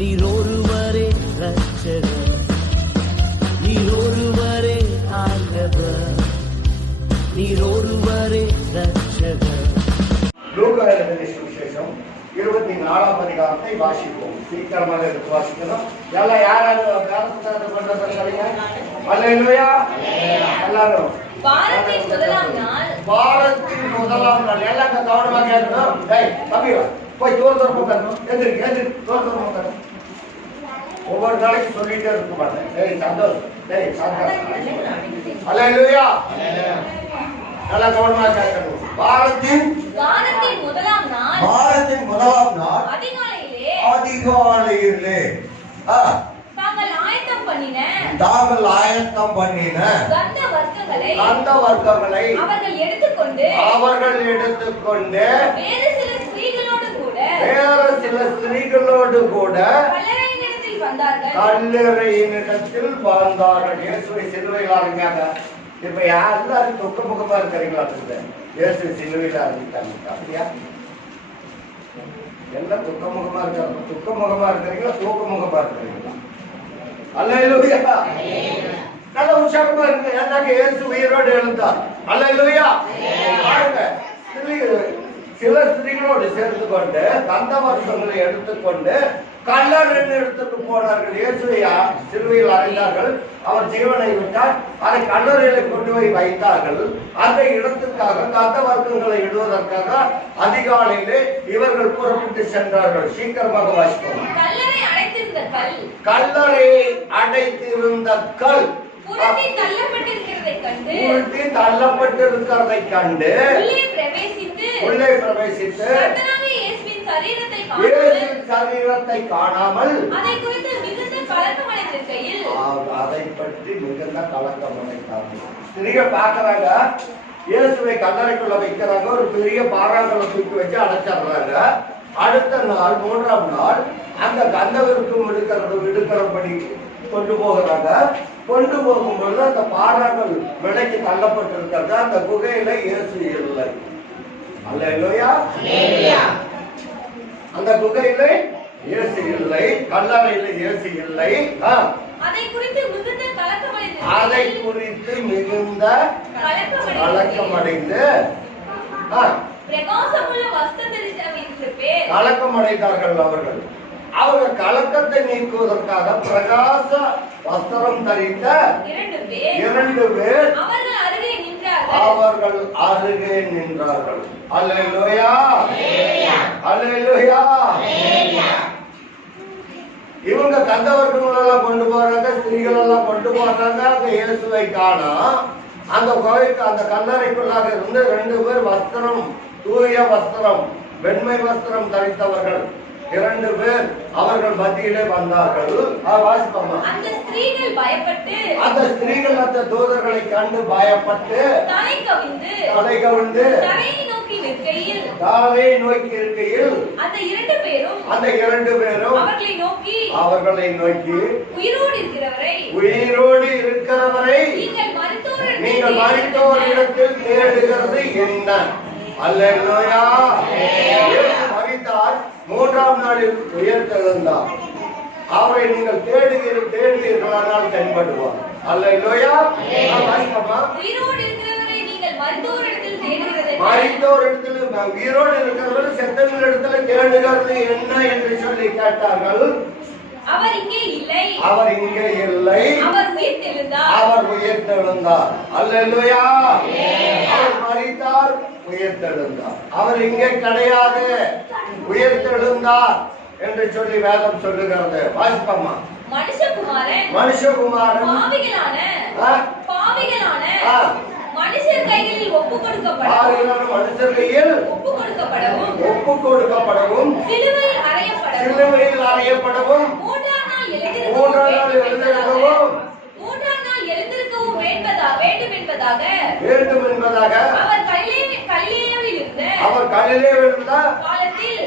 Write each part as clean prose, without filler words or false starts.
நீர் ஒருவரே ரட்சகர், நீர் ஒருவரே ஆண்டவர், நீர் ஒருவரே ரட்சகர். லூக்கா எழுதின சுவிசேஷம் 24ஆம் அதிகாரத்தை வாசிப்போம். சீக்கிரமாக எடுத்து வாசிக்கணும். எல்லாம் யாராவது பண்றீங்க? அல்லேலூயா. எல்லாரும் வாரத்தின் முதலாம் நாள் எல்லாம் கவனமா கேட்கணும். தம்பி போய் தோர் போக்கணும். எந்திரி தோர் போக்கணும். ஒவ்வொரு நாளைக்கு சொல்லிட்டே இருக்க மாட்டேன். சந்தோஷம். அல்லேலூயா. நல்லா கவனமா கேட்கணும். வாரத்தின் முதலாம் நாள் அதிகாலையிலே தாங்கள் ஆயத்தம் பண்ணின கந்த வர்க்கங்களை அவர்கள் எடுத்துக்கொண்டு வேறு சில ஸ்திரீகளோடு கூட கல்லறையினிடத்தில் வாழ்ந்தார்கள். இயேசுவை சிலுவையில் அறைஞ்சாங்க. இப்ப எல்லாரும் துக்க முகமா இருக்கிறீங்களா? இயேசு சிலுவையில் அறைஞ்சிட்டாங்க. அப்படியா? எல்லாம் துக்க முகமா இருக்காங்க. துக்க முகமா இருக்கிறீங்களா? தூக்க முகமா இருக்கிறீங்களா? அல்லேலூயா. நல்ல உற்சாகமா இருக்கு. ஏன்னாக்க இயேசு உயிரோடு எழுந்தார். அல்லேலூயா. பாருங்க, சில ஸ்திரீகளோடு சேர்ந்து கொண்டு கந்த வருஷங்களை எடுத்துக்கொண்டு கல்லறைன்னு எடுத்துட்டு போனார்கள். இயேசுவையா சிலுவையில் அறைந்தார்கள். அவர் ஜீவனை விட்டார். அதை கல்லறையில கொண்டு போய் வைத்தார்கள். அந்த இடத்துக்காக கந்த வர்க்கங்களை இடுவதற்காக அதிகாலையிலே இவர்கள் புறப்பட்டு சென்றார்கள். சீக்கிரமாக வாசிப்போம். கல்லறை அடைத்திருந்த கல் தள்ளப்பட்டிருக்கிறதை கண்டு உள்ளே பிரவேசித்து சரீரத்தை காணாமல் அதை பற்றி மிகுந்த கலக்கம் அடைந்தார்கள். ஸ்திரீகள் பார்க்கறாங்க, இயேசுவை கல்லறைக்குள்ள வைக்கிறாங்க. ஒரு பெரிய பாறாங்கல்லை தூக்கி வச்சு அடைச்சிடுறாங்க. அடுத்த நாள் 3ஆம் நாள் அந்த கந்தவிற்கும் விடுக்கிறபடி கொண்டு போகிறாங்க. கொண்டு போகும்போது அந்த பாறாங்கல் விலைக்கு தள்ளப்பட்டிருக்கிறது. அந்த குகையில இயேசு இல்லை. அல்லேலூயா. அந்த குகையில இயேசு இல்லை. கல்லறையில இயேசு இல்லை. அதை குறித்து மிகுந்த கலக்கமடைந்து கலக்கமடைந்தார்கள். அவர்கள் கலக்கத்தை நீக்குவதற்காக பிரகாச வஸ்திரம் தரித்த 2 பேர் அவர்கள் அருகே நின்றார்கள். அல்லேலூயா. அல்லேலூயா. இவங்க கந்தவர்க்கங்கள் எல்லாம் கொண்டு போறாங்க, ஸ்திரீகள் எல்லாம் கொண்டு போறாங்க. அந்த இயேசுவை காணோம். அந்த கோயிலுக்கு அந்த கல்லறைக்குள்ளாக இருந்து 2 பேர் வஸ்திரம், தூய வஸ்திரம், வெண்மை வஸ்திரம் தரித்தவர்கள் 2 பேர் அவர்கள் மத்தியிலே வந்தார்கள். அந்த ஸ்திரீகள் அந்த தூதர்களை கண்டு பயப்பட்டு தலை கவிழ்ந்து தாவை நோக்கி இருக்கையில் அந்த 2 பேரும் அவர்களை நோக்கி உயிரோடு இருக்கிறவரை நீங்கள் மரித்தோரிடத்தில் தேடுகிறது என்ன? அல்லேலூயா. இயேசு மரித்தார், 3ஆம் நாளில் உயிர்த்தெழுந்தார். அவரை நீங்கள் தேடுவீர்களானால் தென்படுவார். அல்லேலூயா. மரித்தோரிடத்தில் உயிரோடு இருக்கிறவர்கள் செத்தவர்களிடத்தில் தேடுகிறது என்ன என்று சொல்லி கேட்டார்கள். அவர் இங்கே இல்லை. அவர் உயிர்த்தெழுந்தார். அல்லேலூயா. அவர் மரித்தார், உயிர்த்தெழுந்தார். அவர் இங்கே கிடையாது, உயிர்த்தெழுந்தார் என்று சொல்லி வேதம் சொல்லுகிறது. வாசிப்பம்மா. மனுஷகுமாரன் பாவிகளான மனுஷர் கைகளில் ஒப்புக் கொடுக்கப்படவும் சிலுவையில் அறையப்படவும் 3ஆம் நாள் எழுந்திருக்கவும் வேண்டும் என்பதாக அவர் கலிலேயாவில் காலத்தில்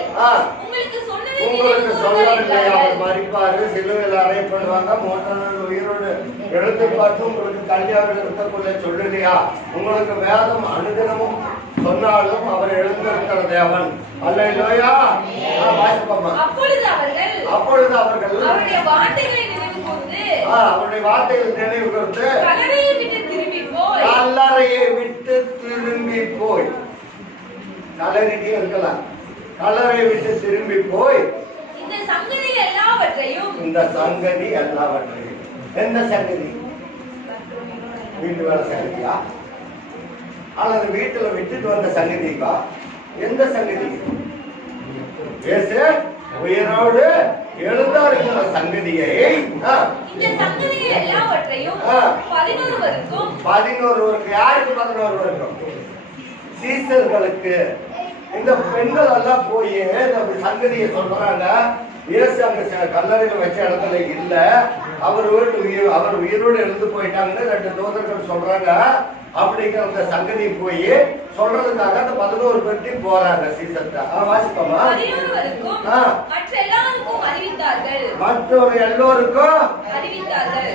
உங்களுக்கு சொல்லவில்லை. அவர் மரிப்பாரு, சிலுவையில் அறையப்படுவாங்க, 3ஆம் நாள் உயிரோடு எழுத்து பார்த்து உங்களுக்கு கல்யாணம் இருக்கக்குள்ள சொல்லலையா? உங்களுக்கு வேதம் அனுதினமும் சொன்னாலும் அவர் எழுந்திருக்கிறதை தேவன். அல்லேலூயா. வாசிப்போமா. அப்பொழுது அவர்கள் அவருடைய வார்த்தைகளை நினைவு கூர்ந்து கல்லறையை விட்டு திரும்பி போய் கல்லறைக்கு இருக்கலாம். கல்லறையை விட்டு திரும்பி போய் இந்த சங்கதி எல்லாவற்றையும் எந்த சங்கதி? வீட்டு வேலை சங்கதியா அல்லது வீட்டுல விட்டுட்டு வந்த சங்கதிக்கா? எந்த சங்கதி? இயேசு உயிரோடு எழுந்தாருங்கிற சங்கதியை இந்த சங்கதி எல்லாவற்றையும் 11 வரைக்கும் 11 யாருக்கு 11 வரைக்கும்? சீசர்களுக்கு. இந்த பெண்கள் எல்லாம் போய் இந்த சங்கதியை சொல்றாங்க. இயேசு அங்க கல்லறையில வச்ச இடத்துல இல்ல, அவர் உயிரோடு எழுந்து போயிட்டாங்கன்னு 2 தூதர்கள் சொல்றாங்க. அப்படிங்கிற அந்த சங்கதி போய் சொல்றதுக்காக அந்த 11 பேர்ட்டையும் போறாங்க சீசர்ட்ட. வாசிப்போமா. மற்றொரு எல்லோருக்கும் அறிவித்தார்கள்.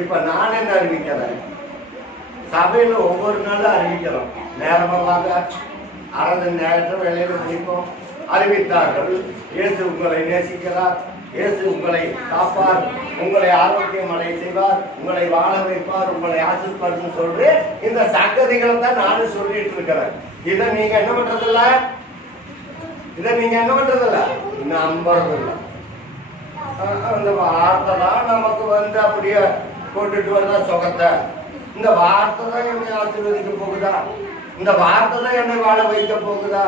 இப்ப நான் என்ன அறிவிக்கிறேன்? சபையில ஒவ்வொரு நாளும் அறிவிக்கிறோம். நேரமா வாங்க, அரை நேரத்தை வேலையில முடிப்போம். அறிவித்தார்கள். இயேசு உங்களை நேசிக்கிறார், இயேசு உங்களை காப்பார், உங்களை ஆரோக்கியம் அடைய செய்வார், உங்களை வாழ வைப்பார், உங்களை ஆசீர்வாதம் சொல்றேன். இந்த சங்கதிகளை தான் நானும் சொல்லிட்டு இருக்கிறேன். இதை நீங்க என்ன பண்றதில்ல? நம்புறதில்ல. அந்த வார்த்தை தான் நமக்கு அப்படியே போட்டுட்டு வந்தா சுகத்தை. இந்த வார்த்தை தான் என்னை ஆசீர்வதிக்க போகுதா? இந்த வார்த்தை தான் என்னை வாழ வைக்க போகுதா?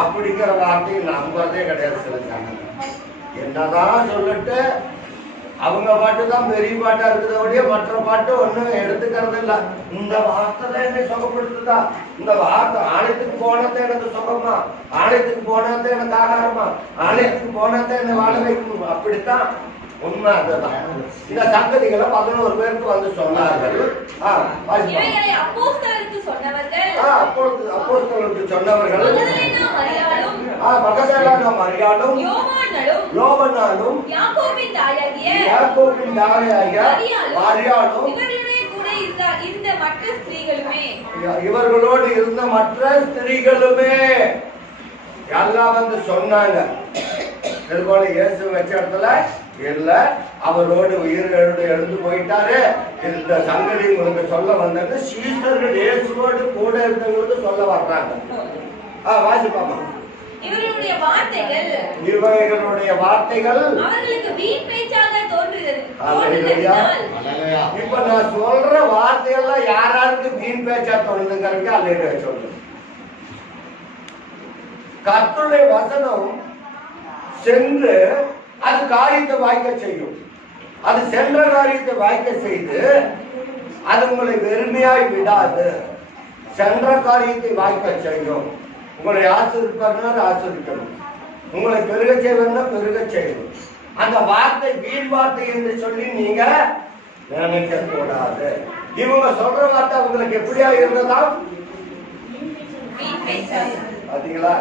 அப்படிங்கிற வார்த்தையை நம்புறதே கிடையாது. சில ஜனங்க என்னதான் சொல்லிட்டு அவங்க பாட்டு தான் பெரிய பாட்டா இருக்கிறதோடைய மற்ற பாட்டு ஒண்ணும் எடுத்துக்கிறது இல்ல. இந்த வார்த்தை தான் என்னை சுகப்படுத்துதா? இந்த வார்த்தை ஆலயத்துக்கு போனதான் எனக்கு சுகமா, ஆலயத்துக்கு போனதான் எனக்கு ஆகாரமா, ஆலயத்துக்கு போனதான் என்னை வாழ வைக்கணும். அப்படித்தான் உண்மை. அதுதான் இந்த சங்கதிகளை 11 பேருக்கு வந்து சொன்னார்கள். அப்போஸ்தலருக்கு சொன்னவர்கள் மகதலேனா மரியாளும் யோவானும் யாக்கோபின் தாயாகிய மரியாளும் இவர்களோடு இருந்த மற்ற ஸ்திரீகளுமே எல்லாம் வந்து சொன்னாங்க. இதுபோல இயேசு வச்ச இடத்துல இல்ல, அவரோடு உயிரோடு எழுந்து போயிட்டாரு. இந்த சங்கதி உங்களுக்கு சொல்ல வந்தது. சீசர்கள் இயேசுவோடு கூட இருந்தவங்களுக்கு சொல்ல வர்றாங்க. வாசிப்பாமா. இவர்களுடைய வார்த்தைகள் அவர்களுக்கு வீண் பேச்சாக தோன்றியது. இப்ப நான் சொல்ற வார்த்தையெல்லாம் யாராருக்கு வீண் பேச்சா தோணுதுங்கிறதுக்கு அல்லேலூயா சொல்லுங்க. கர்த்தருடைய வசனம் சென்று அது காரியத்தை வாய்க்க செய்யும். அது சென்ற காரியத்தை வாய்க்க செய்து அது உங்களை வெறுமையாய் விடாது. சென்ற காரியத்தை வாய்க்க செய்யும். உங்களை ஆசிரிக்கணும், உங்களை பெருக செய்வதுன்னா பெருக செய்யணும். அந்த வார்த்தை வீண் வார்த்தை என்று சொல்லி நீங்க நினைக்க கூடாது. இவங்க சொல்ற வார்த்தை உங்களுக்கு எப்படியா இருந்ததா? பாத்தீங்களா?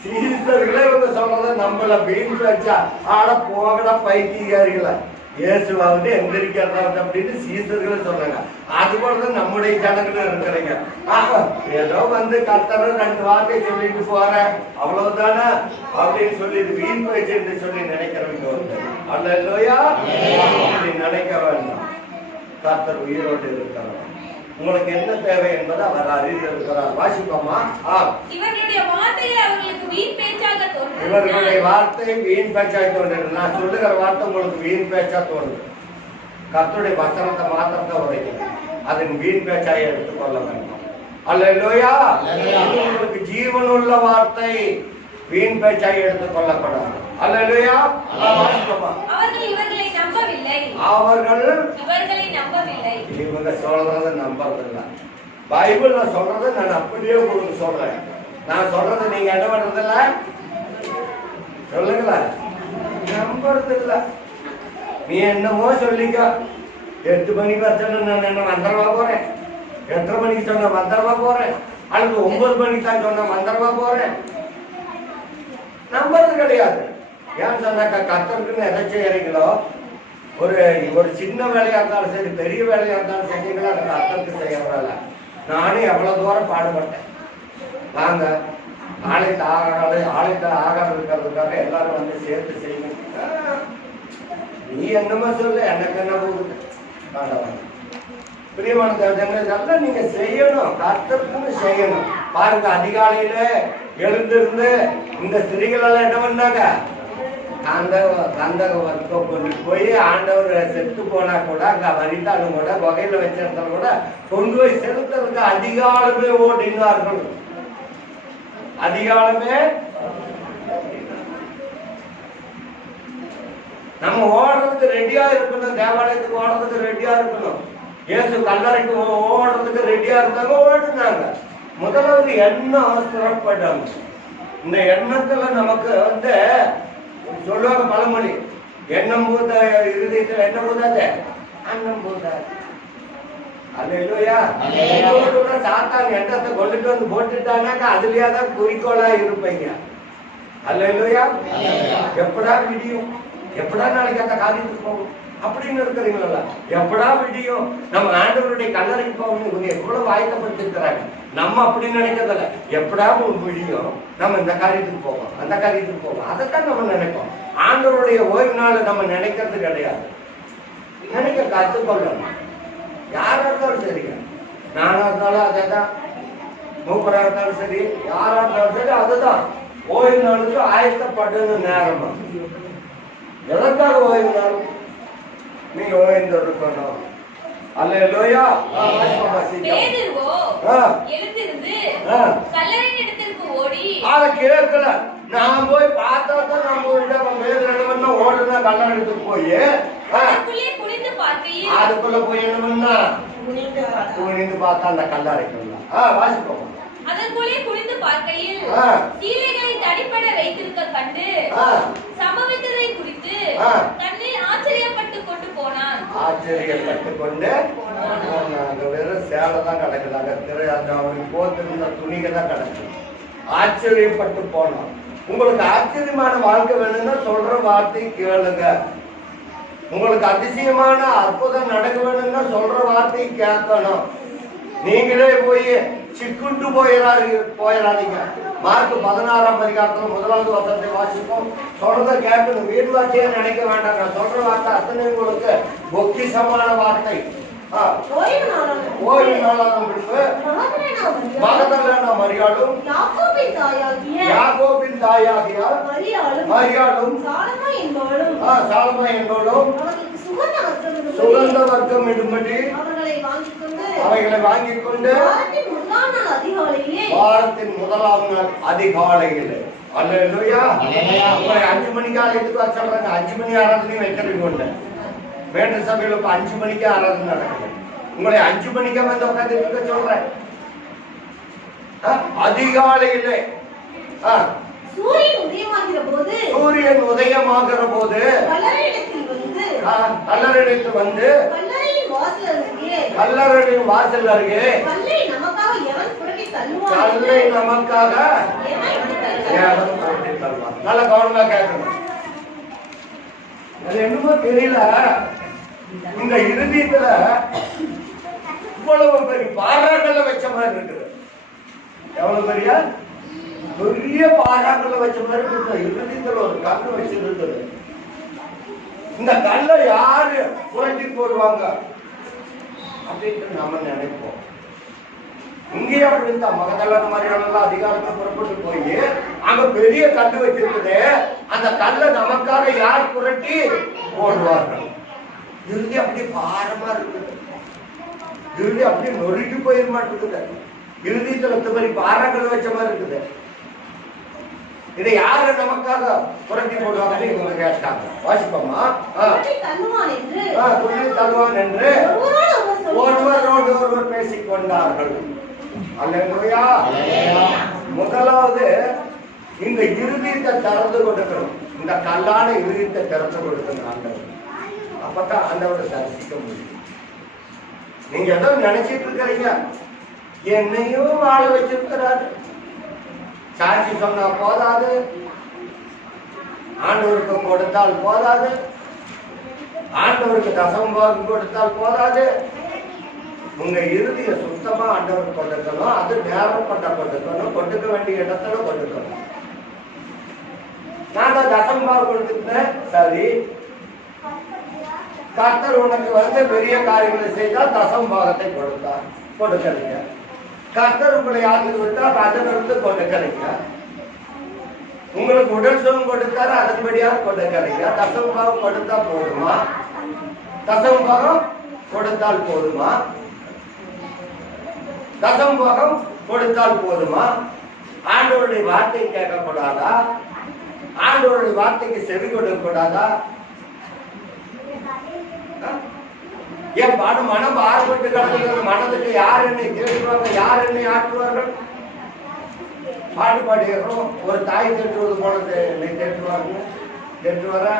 சீசர்களே இவங்க சொல்றத நம்மள வீண் பேச்சா ஆட போகடா பைத்தியக்காரிகள இயேசுவாவது எந்திரிக்கிறதாவது அப்படின்னு சீசர்களே சொன்னாங்க. அது போலதான் நம்முடைய ஜனங்களும் இருக்கிறீங்க. ஏதோ வந்து கர்த்தரை 2 வார்த்தை சொல்லிட்டு போறேன் அவ்வளவுதானே அப்படின்னு சொல்லிட்டு வீண் பேச்சு என்று சொல்லி நினைக்கிறவங்க வந்து அல்லேலூயா. அப்படி நினைக்க வேண்டாம். கர்த்தர் உயிரோடு இருக்கிறார். உங்களுக்கு என்ன தேவை என்பதை அவர் அறிந்திருக்கிறார். வாசிப்போமா. இவர்களுடைய வார்த்தை வீண் பேச்சாய் தோன்றது. நான் சொல்லுகிற வார்த்தை உங்களுக்கு வீண் பேச்சா தோணுது. கர்த்தருடைய வசனத்தை மாத்திரத்தை உடைக்கணும். அதன் வீண் பேச்சாய் எடுத்துக்கொள்ள வேண்டும். அல்லேலூயா. உங்களுக்கு ஜீவனுள்ள வார்த்தை வீண் பேச்சாய் எடுத்துக்கொள்ளப்படாது. அல்லேலூயா. அவர்கள் இவங்க சொல்றத நம்பறதில்லை. பைபிள்ல சொல்றத நான் அப்படியே உங்களுக்கு சொல்றேன். நான் சொல்றத நீங்க என்ன பண்றதில்ல? சொல்லுங்களா? நம்புறது இல்ல. நீ என்னமோ சொல்லிக்க. 8 மணிக்கு வச்சா நான் என்ன மந்திரமா போறேன், 8:30 மணிக்கு சொன்ன மந்திரமா போறேன், அல்லது 9 மணிக்கு தான் சொன்ன மந்திரமா போறேன். நம்புறது கிடையாது. ஏன் சொன்னாக்கா கர்த்தருக்குன்னு எதை செய்யறீங்களோ ஒரு சின்ன வேலையா இருந்தாலும் சரி, பெரிய வேலையா இருந்தாலும் செஞ்சீங்களா கர்த்தருக்கு செய்யறதால. நானும் எவ்வளவு தூரம் பாடுபட்டேன். வாங்க ஆலயத்தை ஆகாரம் இருக்கிறதுக்காக எல்லாரும் வந்து சேர்த்து செய்யணும். நீ என்னமா சொல்ல, எனக்கு என்ன போகுது? பிரியமான தேவஜனங்கள், நீங்க செய்யணும், கர்த்தருக்குன்னு செய்யணும். பாருங்க, அதிகாலையில எழுந்திருந்து இந்த ஸ்திரீகள் எல்லாம் என்ன பண்ணாங்க? கந்தக வர்க்கம் கொண்டு போய் ஆண்டவர் செத்து போனா கூட அங்க வரித்தாலும் கூட வகையில வச்சிருந்தா கூட கொண்டு போய் செலுத்துறதுக்கு அதிகாலமே ஓடினார்கள். அதிகாலமே நம்ம ஓடுறதுக்கு ரெடியா இருக்கணும். தேவாலயத்துக்கு ஓடுறதுக்கு ரெடியா இருக்கணும். இயேசு கல்லறைக்கு ஓடுறதுக்கு ரெடியா இருந்தாங்க, ஓடுனாங்க. முதலாவது எண்ணம் புறப்பட்டாங்க. இந்த எண்ணத்துல நமக்கு வந்து சொல்லுவாங்க பழமொழி, எண்ணம் பூத இருதயத்துல என்ன பூதாது? அன்னம் பூதாது. அல்லேலூயா. சாத்தான் எண்ணத்தை கொண்டுட்டு வந்து போட்டுட்டானாக்கா அதுலயே தான் குறிக்கோளா இருப்பீங்க. அல்லேலூயா. எப்படா விடியும், எப்படா நாளைக்கு அந்த காரியத்துக்கு போகும் அப்படின்னு இருக்கிறீங்களா? எப்படா விடியும், நம்ம ஆண்டவருடைய கல்லறைக்கு போகணும் எவ்வளவு ஆயத்தப்பட்டிருக்கிறாங்க. நம்ம அப்படி நினைக்கிறதில்ல. எப்படா விடியும், நம்ம இந்த காரியத்துக்கு போவோம், அந்த காரியத்துக்கு போவோம், அதைத்தான் நம்ம நினைப்போம். ஆண்டவருடைய ஓய்வு நாளை நம்ம நினைக்கிறது கிடையாது. நினைக்க கற்றுக்கொள்ளணும். யாரா இருந்தாலும் சரிங்க, நானா இருந்தாலும் அதே தான், மூப்பரா இருந்தாலும் சரி, யாரா இருந்தாலும் சரி, அதுதான் ஓய்வு நாளுக்கு ஆயத்தப்படணும். நேரமா எதற்காக ஓய்வு நாள்? நீங்க ஓய்ந்து இருக்கணும். அல்லேலூயா. அதை கேட்கல. நான் போய் பார்த்தா தான் நம்ம ஓடுனா கல்லறைக்கு போய் அதுக்குள்ள போய் என்ன பண்ணா குனிந்து பார்த்தா அந்த கல்லறைக்குள்ள வாசிப்போம். அதற்குள்ளே குனிந்து பார்க்கையில் சீலைகளை தடிப்பட வைத்திருக்க கண்டு சம்பவித்ததை குறித்து தன்னை ஆச்சரியப்பட்டு கொண்டு போனான். ஆச்சரியப்பட்டு கொண்டு போனாங்க. வெறும் சேலை தான் கிடக்குதாங்க, அவருக்கு போத்திருந்த துணிகள் தான் கிடக்கு. ஆச்சரியப்பட்டு போனான். உங்களுக்கு ஆச்சரியமான வாழ்க்கை வேணும்னா சொல்ற வார்த்தை கேளுங்க. உங்களுக்கு அதிசயமான அற்புதம் நடக்க வேணும்னா சொல்ற வார்த்தை கேட்கணும். நீங்களே போய் சிக்குண்டு போயிடாதீங்க. மார்க் 16ஆம் அதிகாரத்துல 1வது வசனத்தை வாசிப்போம். சொல்றத கேட்கணும். வீடு வார்த்தையே நினைக்க வேண்டாம். நான் சொல்ற வார்த்தை அத்தனை உங்களுக்கு பொக்கிஷமான வார்த்தை. ஓய்வு நாளாகும் பின்பு மகதலேனா மரியாளும் யாக்கோபின் தாயாகிய மரியாளும் சாலமோன் என்பவளும் சுகந்த வர்க்கம் இடும்படி அவைகளை வாங்கிக் கொண்டு வாரத்தின் 1ஆம் நாள் அதிகாலையில் அல்லேலூயா 5 மணிக்கு ஆலயத்துக்கு வர சொல்றாங்க. 5 மணி ஆராதனையும் வைக்கிறீங்க. வேண்ட சபையில 5 மணிக்கு ஆராதனை நடக்குது. உங்களை 5 மணிக்கு வந்து உட்கார்ந்து இருக்க சொல்றேன். அதிகாலையிலே சூரியன் உதயமாகிற போது கல்லறைக்கு வந்து கல்லறையின் வாசல் அருகே கல்லை நமக்காக நல்ல கவனமா கேட்கணும். அது என்னமோ தெரியல, இந்த இறுதியத்துல இவ்வளவு பெரிய பாறாக்கல்ல வச்ச மாதிரி இருக்குது. எவ்வளவு பெரிய பாறாக்கல்ல வச்ச மாதிரி இருக்கு. இறுதியத்துல ஒரு கல்லு வச்சிருந்தது. இந்த கல்லை யாரு புரட்டி போடுவாங்க அப்படின்னு நம்ம நினைப்போம். இங்கே அப்படித்தான் மகதலேனா மரியாள் அதிகாரத்தை புறப்பட்டு போய் அங்க பெரிய கல்லு வச்சிருக்குது. அந்த கல்லை நமக்காக யார் புரட்டி போடுவார்கள். இறுதி அப்படியே பாரமா இருக்குது. இறுதி அப்படியே நொறுக்கி போயிட மாட்டேங்குது. இறுதியத்துல மாதிரி பாறாக்கள் வச்ச மாதிரி இருக்குது. இதை யாரு நமக்காக புரட்டி போடுவாங்கன்னு இவங்க கேட்டாங்க. வாசிப்போமா? துள்ளி தருவான் என்று ஒருவரோடு ஒருவர் பேசிக் கொண்டார்கள். அல்லேலூயா. முதலாவது இந்த இறுதியத்தை திறந்து கொடுக்கணும். இந்த கல்லான இறுதியத்தை திறந்து கொடுக்கணும் ஆண்டவர். அப்பதான் ஆண்டவரை தரிசிக்க முடியும். நீங்க ஏதோ நினைச்சிட்டு இருக்கிறீங்க, என்னையும் வாழ வச்சிருக்கிறாரு. சாட்சி சொன்னா போதாது, ஆண்டவருக்கு கொடுத்தால் போதாது, ஆண்டவருக்கு தசமபாகம் கொடுத்தால் போதாது, உங்க இறுதிய சுத்தமா ஆண்டவர் கொண்டுக்கணும். அது நேரம் பண்ண கொண்டுக்கணும். கொண்டுக்க வேண்டிய இடத்துல கொண்டுக்கணும். நான் தசம்பாவை கொடுத்துட்டேன், சரி. கர்த்தர் உனக்கு பெரிய காரியங்களை செய்தால் தசம்பாகத்தை கொடுத்தார், கொடுக்கறீங்க. கர்த்தர் உங்களை ஆசீர்வதித்தால் அதிலிருந்து கொடுக்கறீங்க. உங்களுக்கு உடல் சுகம் கொடுத்தாரு, அதன்படியாக கொடுக்கறீங்க. தசம்பாகம் கொடுத்தா போதுமா? தசம்பாகம் கொடுத்தால் போதுமா? தசம்பாகம் கொடுத்தால் போதுமா? ஆண்டவருடைய வார்த்தை கேட்கக்கூடாதா? ஆண்டவருடைய வார்த்தைக்கு செவி கொடுக்க கூடாதா? என் மனம் ஆர்வட்டு கிடக்கிறது. மனதுக்கு யார் என்னை தேடுவாங்க, யார் என்னை ஆற்றுவார்கள்? பாடு பாடுகிறோம். ஒரு தாய் தேற்றுவது போனது என்னை தேற்றுவாங்க, தேற்றுவாரா?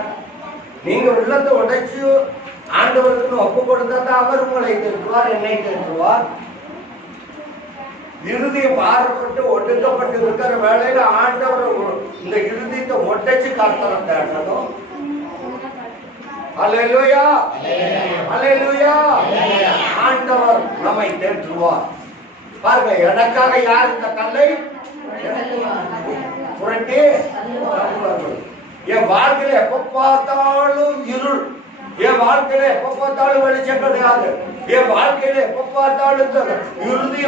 நீங்க உள்ளத்தை உடைச்சு ஆண்டவருக்கு ஒப்பு கொடுத்தா தான் அவர் உங்களை தேற்றுவார், என்னை தேற்றுவார். இறுதியை பாரப்பட்டு ஒடுக்கப்பட்டு இருக்கிற வேலையில ஆண்டவர் இந்த இறுதியத்தை ஒடைச்சு கர்த்தரை தேடணும். அல்லேலூயா, அல்லேலூயா. ஆண்டவர் நம்மை தேற்றுவார். பாருங்க, எனக்காக யார் இந்த கல்லை புரட்டி தள்ளுவார்கள்? என் வாழ்க்கையில எப்ப பார்த்தாலும் இருள், என் வாழ்க்கையில எப்ப பார்த்தாலும் வெளிச்சம் கிடையாது. என் வாழ்க்கையில எப்ப பார்த்தாலும் இறுதிய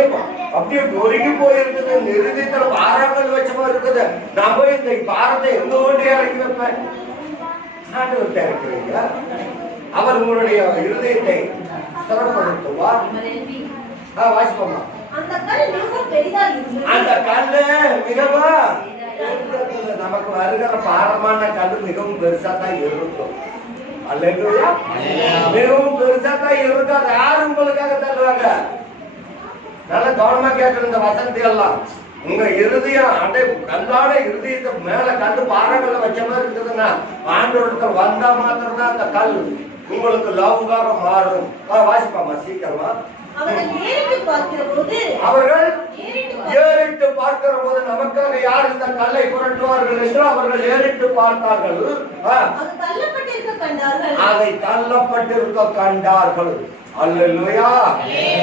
அப்படியே நொறுங்கி போயிருக்குது. இந்த இறுதியத்துல பாரங்கள் வச்சமா இருக்குது. நான் போய் இந்த பாரத்தை எங்க கொண்டு இறக்கி வைப்பேன்? ஆண்டவர்கிட்ட இருக்கிறீங்க. அவர் உங்களுடைய இருதயத்தை சிறப்படுத்துவார். வாசிப்போமா? அந்த கல் மிகவும் பெரிதாக இருந்தது. அந்த கல்லு மிகவும் நமக்கு வருகிற பாரமான கல் மிகவும் பெருசா தான் இருக்கும். அல்லேலூயா. மிகவும் பெருசா தான் இருக்காது. யாரு உங்களுக்காக தருவாங்க? நல்லா கவனமா கேட்கணும் இந்த வசந்தி எல்லாம். உங்க இருதயம் அண்டை கல்லாட இருதயத்தை மேல கல்லு பாறைகள்ல வச்ச மாதிரி இருக்குதுன்னா ஆண்டவருக்கு வந்தா மாத்திரம் தான் அந்த கல் உங்களுக்கு லவ்காக மாறும். வாசிப்பாமா சீக்கிரமா. அவர்கள் ஏறிட்டு பார்க்கிற போது நமக்காக யார் இந்த கல்லை புரட்டுவார்கள் என்று அவர்கள் ஏறிட்டு பார்த்தார்கள். அதை தள்ளப்பட்டிருக்க கண்டார்கள். அல்லேலூயா.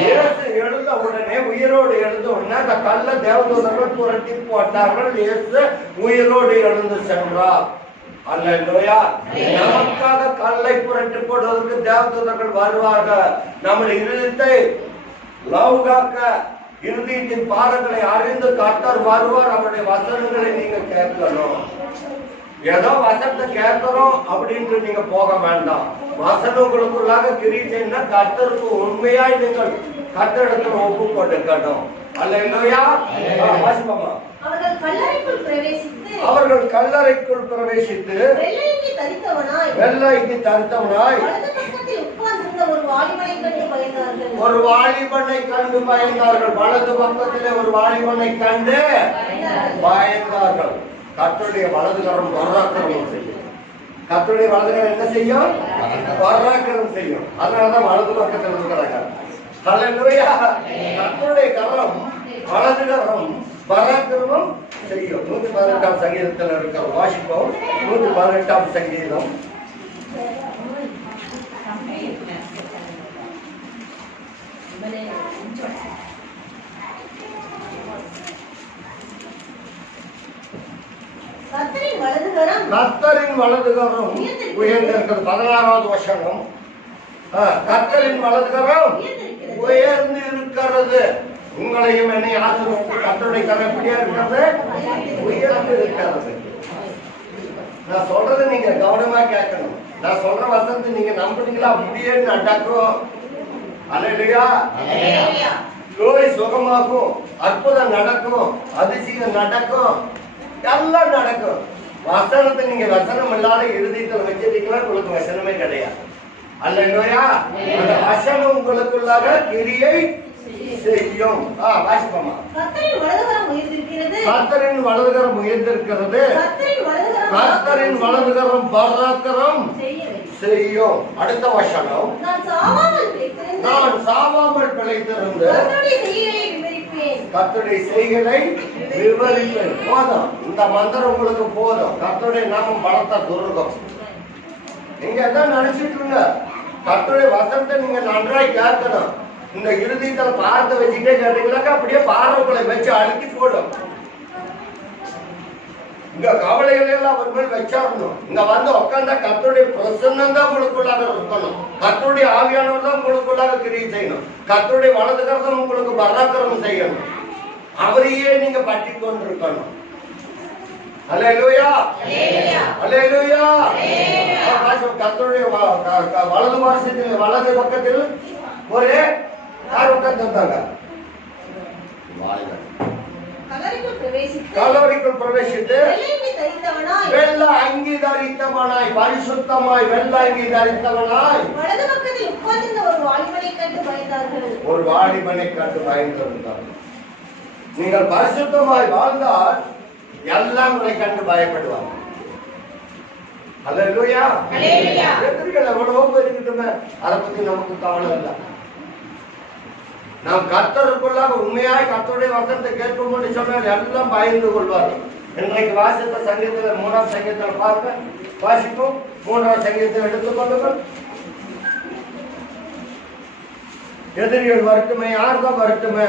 இயேசு எழுந்த உடனே, உயிரோடு எழுந்த உடனே அந்த கல்லை தேவதூதர்கள் புரட்டி போட்டார்கள். இயேசு உயிரோடு எழுந்து சென்றார். அல்லேலூயா. நமக்காக கல்லை புரட்டி போடுவதற்கு தேவதூதர்கள் வருவார்கள். நம்ம இருதயத்தை லவ்காக்க, இருதயத்தின் பாரங்களை அறிந்து கர்த்தர் வருவார். அவருடைய வசனங்களை நீங்க கேட்கணும். ஏதோ வசனத்தை கேட்கிறோம் அப்படின்னு நீங்க போக வேண்டாம். வசனம் உங்களுக்குள்ளாக கிரீச்சைன்னா கர்த்தருக்கு உண்மையாய் நீங்கள் கர்த்தரிடத்தில் ஒப்பு கொடுக்கணும். அல்லேலூயா. வாசிப்போமா. அவர்கள் கல்லறைக்குள் பிரவேசித்து வெள்ளைக்கு தரித்தவனாய் ஒரு வாலிபனை கண்டு பயந்தார்கள். வலது பக்கத்திலே ஒரு வாலிபனை கண்டு பயந்தார்கள். கர்த்தருடைய வலதுகரம் பராக்கிரமம் செய்யும். கர்த்தருடைய வலதுகரம் என்ன செய்யும்? பராக்கிரமம் செய்யும். அதனாலதான் வலது பக்கத்தில் இருக்கிறாங்க. அல்லேலூயா. கர்த்தருடைய கரம், வலதுகரம் பராக்கிரமம் செய்யும். 118ஆம் சங்கீதத்தில் இருக்கிற வாசிப்போம். 118ஆம் சங்கீதம். கர்த்தரின் வலதுகரம் உயர்ந்திருக்கிறது. 16வது வசனம். கர்த்தரின் வலதுகரம் உயர்ந்து இருக்கிறது. உங்களையும் என்னை ஆசீர்வதித்து கர்த்தருடைய கரம் எப்படியா இருக்கிறது? உயர்ந்து இருக்கிறது. நான் சொல்றது நீங்க கவனமா கேட்கணும். நான் சொல்ற வசனத்தை நீங்க நம்புறீங்களா? அப்படியே நடக்கும். அல்லேலூயா. நோய் சுகமாகும், அற்புதம் நடக்கும், அதிசயம் நடக்கும், எல்லாம் நடக்கும். வசனத்தை நீங்க வசனம் இல்லாத இருதயத்தில் வச்சிருக்கீங்களா? உங்களுக்கு வசனமே கிடையாது. அல்லேலூயா. அந்த வசனம் உங்களுக்குள்ளாக கிரியை செய்யும். வாசிப்போமா. கர்த்தரின் வலதுகரம் உயர்ந்திருக்கிறது. கர்த்தரின் வலதுகரம் பராக்கிரம் செய்யும். அடுத்த வசனம். நான் சாவாமல் பிழைத்திருந்து கர்த்தருடைய செய்கைகளை விவரிப்பேன். போதும், இந்த மந்திரம் உங்களுக்கு போதும். கர்த்தருடைய நாமம் பலத்த துருகம். நீங்க என்ன நினைச்சிட்டு இருங்க? கர்த்தருடைய வசனத்தை நீங்க நன்றாய் கேட்கணும். இந்த இருதயத்துல பாரத்தை வச்சுக்கிட்டே கேட்டீங்களாக்கா அப்படியே பாரவுகளை வச்சு அழுத்தி போடும். இங்க கவலைகள் எல்லாம் அவர் மேல் வச்சாரணும். இங்க வந்து உட்கார்ந்தா கர்த்தருடைய பிரசன்னம் தான் உங்களுக்குள்ளாக இருக்கணும். கர்த்தருடைய ஆவியானவர் தான் உங்களுக்குள்ளாக கிரியை செய்யணும். கர்த்தருடைய வலது கரத்தம் உங்களுக்கு பராக்கிரமம் செய்யணும். அவரையே நீங்க பற்றி கொண்டிருக்கணும். அல்லேலூயா, அல்லேலூயா. கர்த்தருடைய வலது பாசத்தில் வலது பக்கத்தில் ஒரே யார் உட்கார்ந்திருந்தாங்க? கல்லறைக்குள் பிரவேசித்து வெள்ள அங்கி தரித்தவனாய், பரிசுத்தமாய் வெள்ள அங்கி தரித்தவனாய் ஒரு வாலிபனை கண்டு பயந்திருந்தார்கள். நீங்கள் பரிசுத்தமாய் வாழ்ந்தால் எல்லாம் உங்களை கண்டு பயப்படுவாங்க. அல்லேலூயா. எதிரிகள் எவ்வளவோ இருக்கட்டுமே, அதை பத்தி நமக்கு கவலை இல்லை. நாம் கர்த்தருக்குள்ளாக உண்மையாய் கர்த்தருடைய வசனத்தை கேட்கும் சொன்னால் எல்லாம் பயந்து கொள்வார்கள். இன்றைக்கு வாசித்த சங்கீதத்தில் 3ஆம் சங்கீதத்தில் பார்க்க வாசிப்போம். 3ஆம் சங்கீதத்தில் எடுத்துக்கொள்ளுங்கள். எதிரிகள் வரட்டுமே, யார்தான் வரட்டுமே,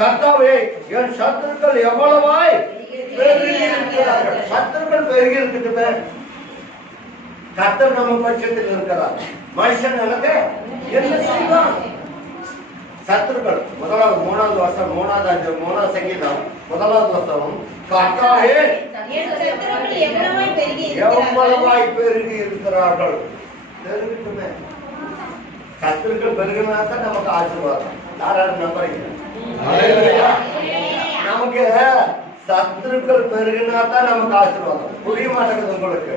கர்த்தாவே என் சத்துருக்கள் எவ்வளவாய் பெருகி இருக்கிறார்கள். சத்துருக்கள் பெருகி இருக்கட்டுமே, கர்த்தர் நம்ம பட்சத்தில் இருக்கிறார். மனுஷன் எனக்கு என்ன செய்வான்? சத்துருக்கள் முதலாவது 3வது வருஷம் 3வது சங்கீதம் 1வது வருஷம் கர்த்தாவே எவ்வளவாய் பெருகி இருக்கிறார்கள். பெருகிட்டுமே, சத்துருக்கள் பெருகினாதான் நமக்கு ஆசீர்வாதம். யாராவது நம்புறீங்க? நமக்கு சத்துருக்கள் பெருகினாதான் நமக்கு ஆசீர்வாதம். புரிய மாட்டேங்குது உங்களுக்கு?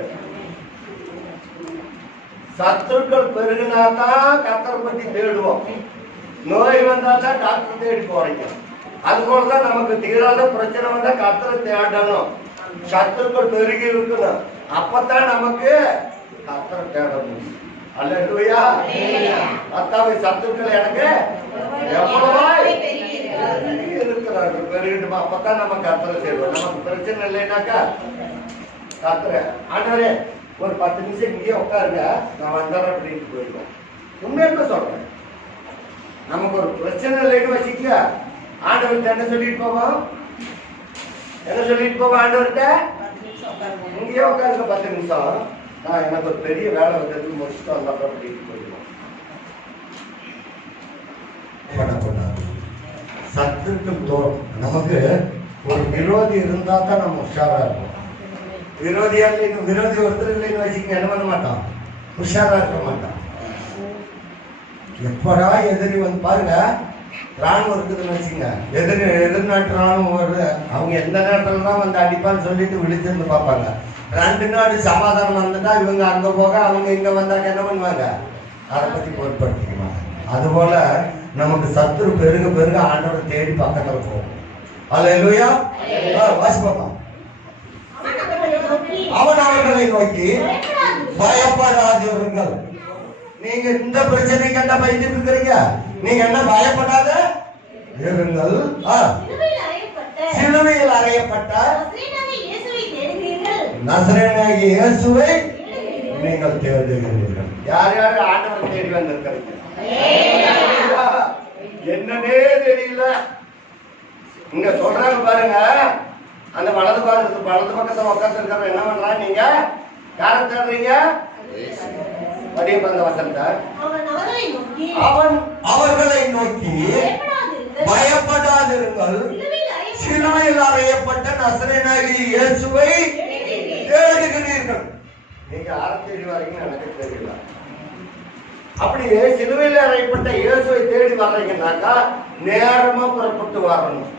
சத்துருக்கள் பெருகினாதான் கர்த்தரை பத்தி தேடுவோம். நோய் வந்தாதான் டாக்டர் தேடி போறீங்க. அது போலதான் நமக்கு தீராத பிரச்சனை வந்தா கர்த்தரை தேடணும். சத்துருக்கள் பெருகி இருக்கணும், அப்பதான் நமக்கு கர்த்தரை தேடணும். அல்லேலூயா. கர்த்தாவே சத்துருக்கள் எனக்கு எவ்வளவாய் இருக்கிறார்கள் பெருகிட்டுமா, அப்பதான் நம்ம கர்த்தரை செய்வோம். நமக்கு பிரச்சனை இல்லைன்னாக்கா கர்த்தரை ஆண்டவரே ஒரு 10 நிமிஷம் இங்கே உட்காருங்க, நான் வந்துடுறேன் அப்படின்னு போயிடுவேன். உண்மையாக சொல்றேன். நமக்கு ஒரு பிரச்சனை இல்லைன்னு வச்சுக்க, ஆண்டவர்கிட்ட என்ன சொல்லிட்டு போவோம்? என்ன சொல்லிட்டு போவோம் ஆண்டவர்கிட்ட? இங்கேயே உட்காருங்க 10 நிமிஷம், நான் எனக்கு ஒரு பெரிய வேலை வந்தது முடிச்சுட்டு வந்தோம் அப்படின்னு போயிடுவோம். சத்துருக்கள் தோறும் நமக்கு ஒரு விரோதி இருந்தா தான் நம்ம உஷாரா இருக்கும். விரோதியா இல்லைன்னு, விரோதி ஒருத்தர் இல்லைன்னு வச்சுக்க என்ன பண்ண மாட்டான், உஷாரா இருக்க மாட்டான். எப்படா எதிரி வந்து பாருங்க, ராணுவம் இருக்குதுன்னு வச்சுங்க, எதிர்நாட்டு ராணுவம் வருது, அவங்க எந்த நேரத்துல தான் வந்து அடிப்பான்னு சொல்லிட்டு விழிச்சிருந்து பார்ப்பாங்க. 2 நாடு சமாதானம் வந்துட்டா இவங்க அங்க போக, அவங்க இங்க வந்தாக்க என்ன பண்ணுவாங்க, அதை பத்தி பொருட்படுத்திக்குவாங்க. அதுபோல நமக்கு சத்துரு பெருக பெருக ஆண்டவரை தேடி பக்கத்துல போகும். அல்லேலூயா. வாசிப்போம். அவன் அவர்களை நோக்கி பயப்படாதீர்கள். நீங்க இந்த பிரச்சனை கண்ட பயந்து இருக்கிறீங்க, நீங்க என்ன பயப்படாத இருங்கள். சிலுவையில் அறையப்பட்ட நசரேயனாகிய இயேசுவை நீங்கள் தேடுகிறீர்கள். யார் யார் ஆண்டவரை தேடி வந்திருக்கிறீங்க? என்னன்னே தெரியல. இங்க சொல்றாங்க பாருங்க, அந்த வலது பக்கத்துல உட்கார்ந்து இருக்கிற என்ன பண்றாங்க? நீங்க யாரை தேடுறீங்க? படிப்பந்த வசனத்தை அவன் அவர்களை நோக்கி பயப்படாதிருங்கள், சிலுவையில் அறையப்பட்ட நசரேயனாகிய இயேசுவை தேடுகிறீர்கள். நீங்க யாரை தேடி வரீங்கன்னு எனக்கு தெரியல. அப்படியே சிலுவையில் அறையப்பட்ட இயேசுவை தேடி வர்றீங்கன்னாக்கா நேரமா புறப்பட்டு வரணும்.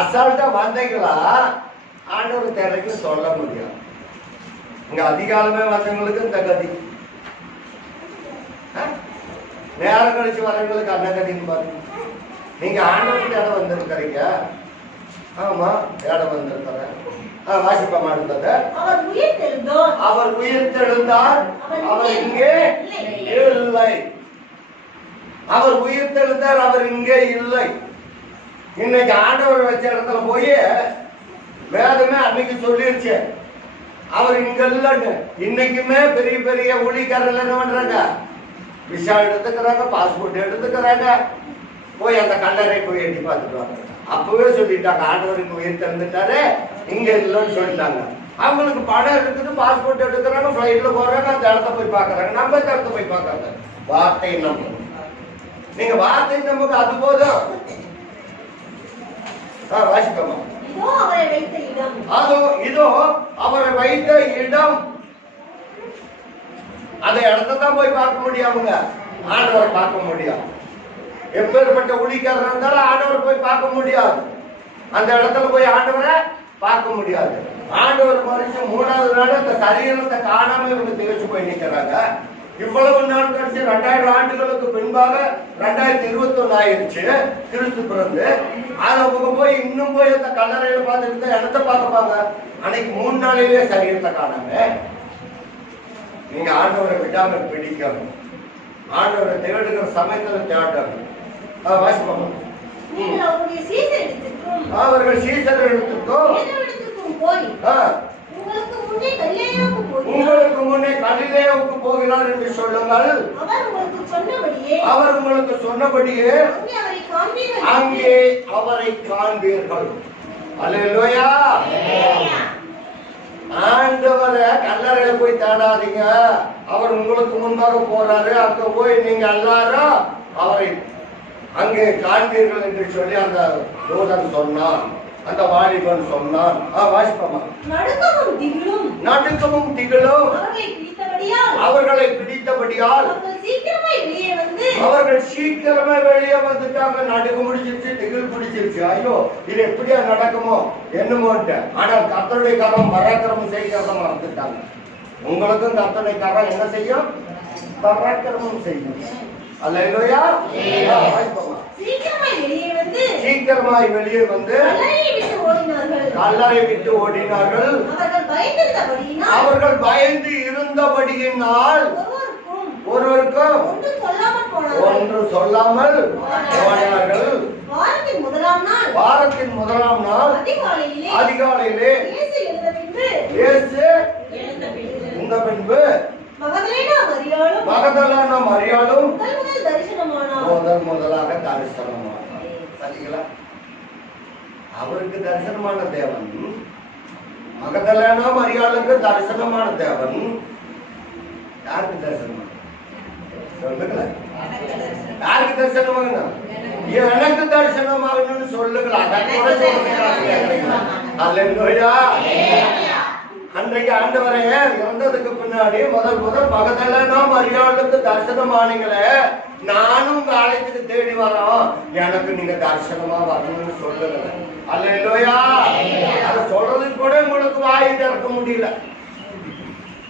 அசால்ட்டா வந்தீங்களா ஆண்டவர் தேவைக்கு சொல்ல முடியாது. இங்க அதிகாலமே வந்தவங்களுக்கு இந்த கதி, நேரம் கழிச்சு வரவங்களுக்கு அந்த கதின்னு பாருங்க. நீங்க ஆண்டவர் தேட வந்திருக்கிறீங்க. ஆமா, தேட வந்திருக்கிறேன். வாசிப்பமா இருந்தது. அவர் உயிர் தெழுந்தார், அவர் இங்கே இல்லை. அவர் உயிர் தெழுந்தார், அவர் இங்கே இல்லை. இன்னைக்கு ஆண்டவர் வச்ச இடத்துல போய் வேதமே அன்னைக்கு சொல்லிருச்சு, அவர் இங்கெல்லாம் இன்னைக்குமே பெரிய பெரிய ஊழியக்காரர்கள் என்ன பண்றாங்க, விசா எடுத்துக்கிறாங்க, பாஸ்போர்ட் எடுத்துக்கிறாங்க, போய் அந்த கல்லறை போய் எட்டி பார்த்துட்டு வாங்க. அப்பவே சொல்லிட்டாங்க ஆண்டவருக்கு உயிர் திறந்துட்டாரு, இங்க இல்லைன்னு சொல்லிட்டாங்க. அவங்களுக்கு படம் இருக்குது, பாஸ்போர்ட் எடுக்கிறாங்க, ஃபிளைட்ல போறாங்க, அந்த இடத்த போய் பாக்குறாங்க. நம்ம இந்த இடத்த போய் பார்க்கறாங்க. வார்த்தை நம்பும். நீங்க வார்த்தை நம்புங்க, அது போதும். வாசிக்கமா இதோ அவரை வைத்த இடம், அந்த இடத்தான் போய் பார்க்க முடியாமுங்க, ஆண்டவரை பார்க்க முடியாது. எப்பேற்பட்ட ஊழியக்காரர் இருந்தாலும் ஆண்டவர் போய் பார்க்க முடியாது. அந்த இடத்துல போய் ஆண்டவரை பார்க்க முடியாது. ஆண்டவர் மறிச்சு 3வது நாள் அந்த சரீரத்தை காணாம இவங்க திகச்சு போய் நிற்கிறாங்க. இவ்வளவு நாள் கழிச்சு 2000 ஆண்டுகளுக்கு பின்பாக 2021 ஆயிடுச்சு கிறிஸ்து பிறந்து. அவங்க போய் இன்னும் போய் அந்த கல்லறையில பார்த்துட்டு இடத்தை பார்க்கப்பாங்க. அன்னைக்கு 3 நாளிலேயே சரீரத்தை காணாம. நீங்க ஆண்டவரை விடாம பிடிக்கணும், ஆண்டவரை தேடுகிற சமயத்துல தேடணும். வாசிப்பாங்க. அவர்கள் சீசர்களுக்கும் உங்களுக்கு முன்னே கலிலேயாவுக்கு போகிறார் என்று சொல்லுங்கள். அவர் உங்களுக்கு சொன்னபடியே அங்கே அவரை காண்பீர்கள். அல்லேலூயா. ஆண்டவரை கல்லறையில போய் தேடாதீங்க, அவர் உங்களுக்கு முன்பாக போறாரு, அங்க போய் நீங்க எல்லாரும் அவரை அங்கே காண்பீர்கள் என்று சொல்லி அந்த தூதன் சொன்னான், அந்த வாலிபன் சொன்னான். வாசிப்பமா. நடுக்கமும் திகிலும் அவர்களை பிடித்தபடியால் அவர்கள் சீக்கிரமே வெளியே வந்துட்டாங்க. நடுக்கு முடிச்சிருச்சு, திகில் பிடிச்சிருச்சு. ஐயோ இது எப்படியா நடக்குமோ என்னமோன்ட்டு. ஆனால் கர்த்தருடைய கரம் பராக்கிரமம் செய்கிறத மறந்துட்டாங்க. உங்களுக்கும் கர்த்தருடைய கரம் என்ன செய்யும்? பராக்கிரமம் செய்யும். அல்லேலூயா. சீக்கிரமாய் வெளியே வந்து கல்லறை விட்டு ஓடினார்கள். அவர்கள் பயந்து இருந்தபடியினால் ஒருவருக்கும் ஒன்று சொல்லாமல் போனார்கள். வாரத்தின் முதலாம் நாள் அதிகாலையிலே இயேசு இந்த பின்பு மகதலேனா மரியாளும் முதலாக தரிசனமானார். சரிங்களா? அவருக்கு தரிசனமான தேவன், மகதலேனா மரியாளுக்கு தரிசனமான தேவன். யாருக்கு தரிசனமான? சொல்லுங்களா, யாருக்கு தரிசனமாகணும்? எனக்கு தரிசனமாகணும்னு சொல்லுங்களா. அல்லேலூயா. அன்றைக்கு ஆண்டவரே இறந்ததுக்கு பின்னாடி முதல் மகதலேனா மரியாளுக்கு தரிசனமானீங்களே, நானும் உங்க ஆலயத்துக்கு தேடி வரோம், எனக்கு நீங்க தரிசனமா வரணும்னு சொல்லுங்க. அல்லேலூயா. அதை சொல்றதுக்கு கூட உங்களுக்கு வாயை திறக்க முடியல.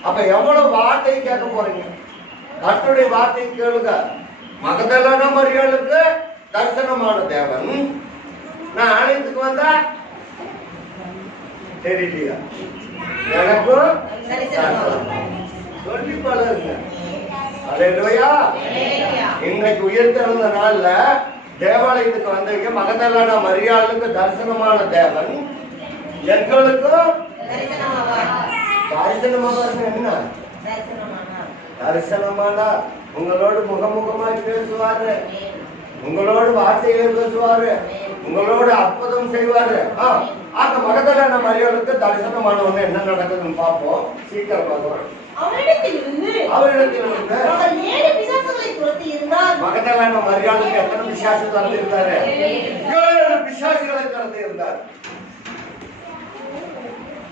அப்ப எவ்வளவு வார்த்தை கேட்க போறீங்க? கர்த்தருடைய வார்த்தை கேளுங்க. மகதலேனா மரியாளுக்கு தரிசனமான தேவன், நான் ஆலயத்துக்கு வந்தா தெரியலையா? எனக்கும் சொல்லி பழகுங்க. அல்லேலூயா. இன்னைக்கு உயிர்த்தெழுந்த நாள்ல தேவாலயத்துக்கு வந்திருக்க மகதலேனா மரியாளுக்கு தரிசனமான தேவன் எங்களுக்கும் தரிசனமாக என்ன? தரிசனமானா உங்களோடு முகமுகமாய் பேசுவாரு, உங்களோடு வார்த்தைகளை பேசுவாரு, உங்களோடு அற்புதம் செய்வாரு. அந்த மகதலேனா மரியாளுக்கு தரிசனமானவங்க என்ன நடக்குதுன்னு பார்ப்போம். சீக்கிரம் பார்ப்போம். மகதலேனா மரியாளுக்கு எத்தனை பிசாசு திறந்து இருந்தாரு? 7 பிசாசுகளை திறந்து இருந்தார்.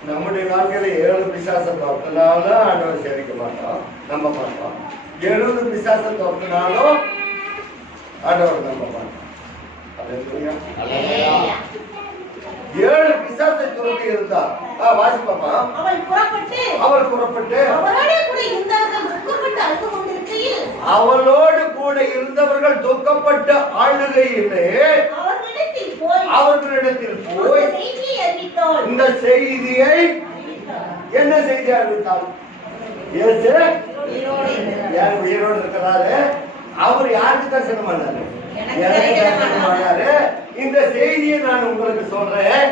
நம்முடைய வாழ்க்கையில 7 பிசாசை தோற்றினாலும் ஆண்டவர் சேவிக்க மாட்டோம், நம்ப மாட்டோம். 70 பிசாசை தோற்றினாலும் ஆண்டவர் நம்ப மாட்டோம். 7 பிசாசை துரத்தி இருந்தார். வாசிப்போமா. அவள் புறப்பட்டு அவளோடு கூட இருந்தவர்கள் துக்கப்பட்ட ஆளுகையிலே அவர்களிடத்தில் போய் இந்த செய்தியை, என்ன செய்தி அறிவித்தார்? இயேசு யார் உயிரோடு இருக்கிறாரு? அவர் யாருக்கு தரிசனம் பண்ணாரு? எனக்கு தரிசனம் பண்ணாரு. இந்த செய்தியை நான் உங்களுக்கு சொல்றேன்.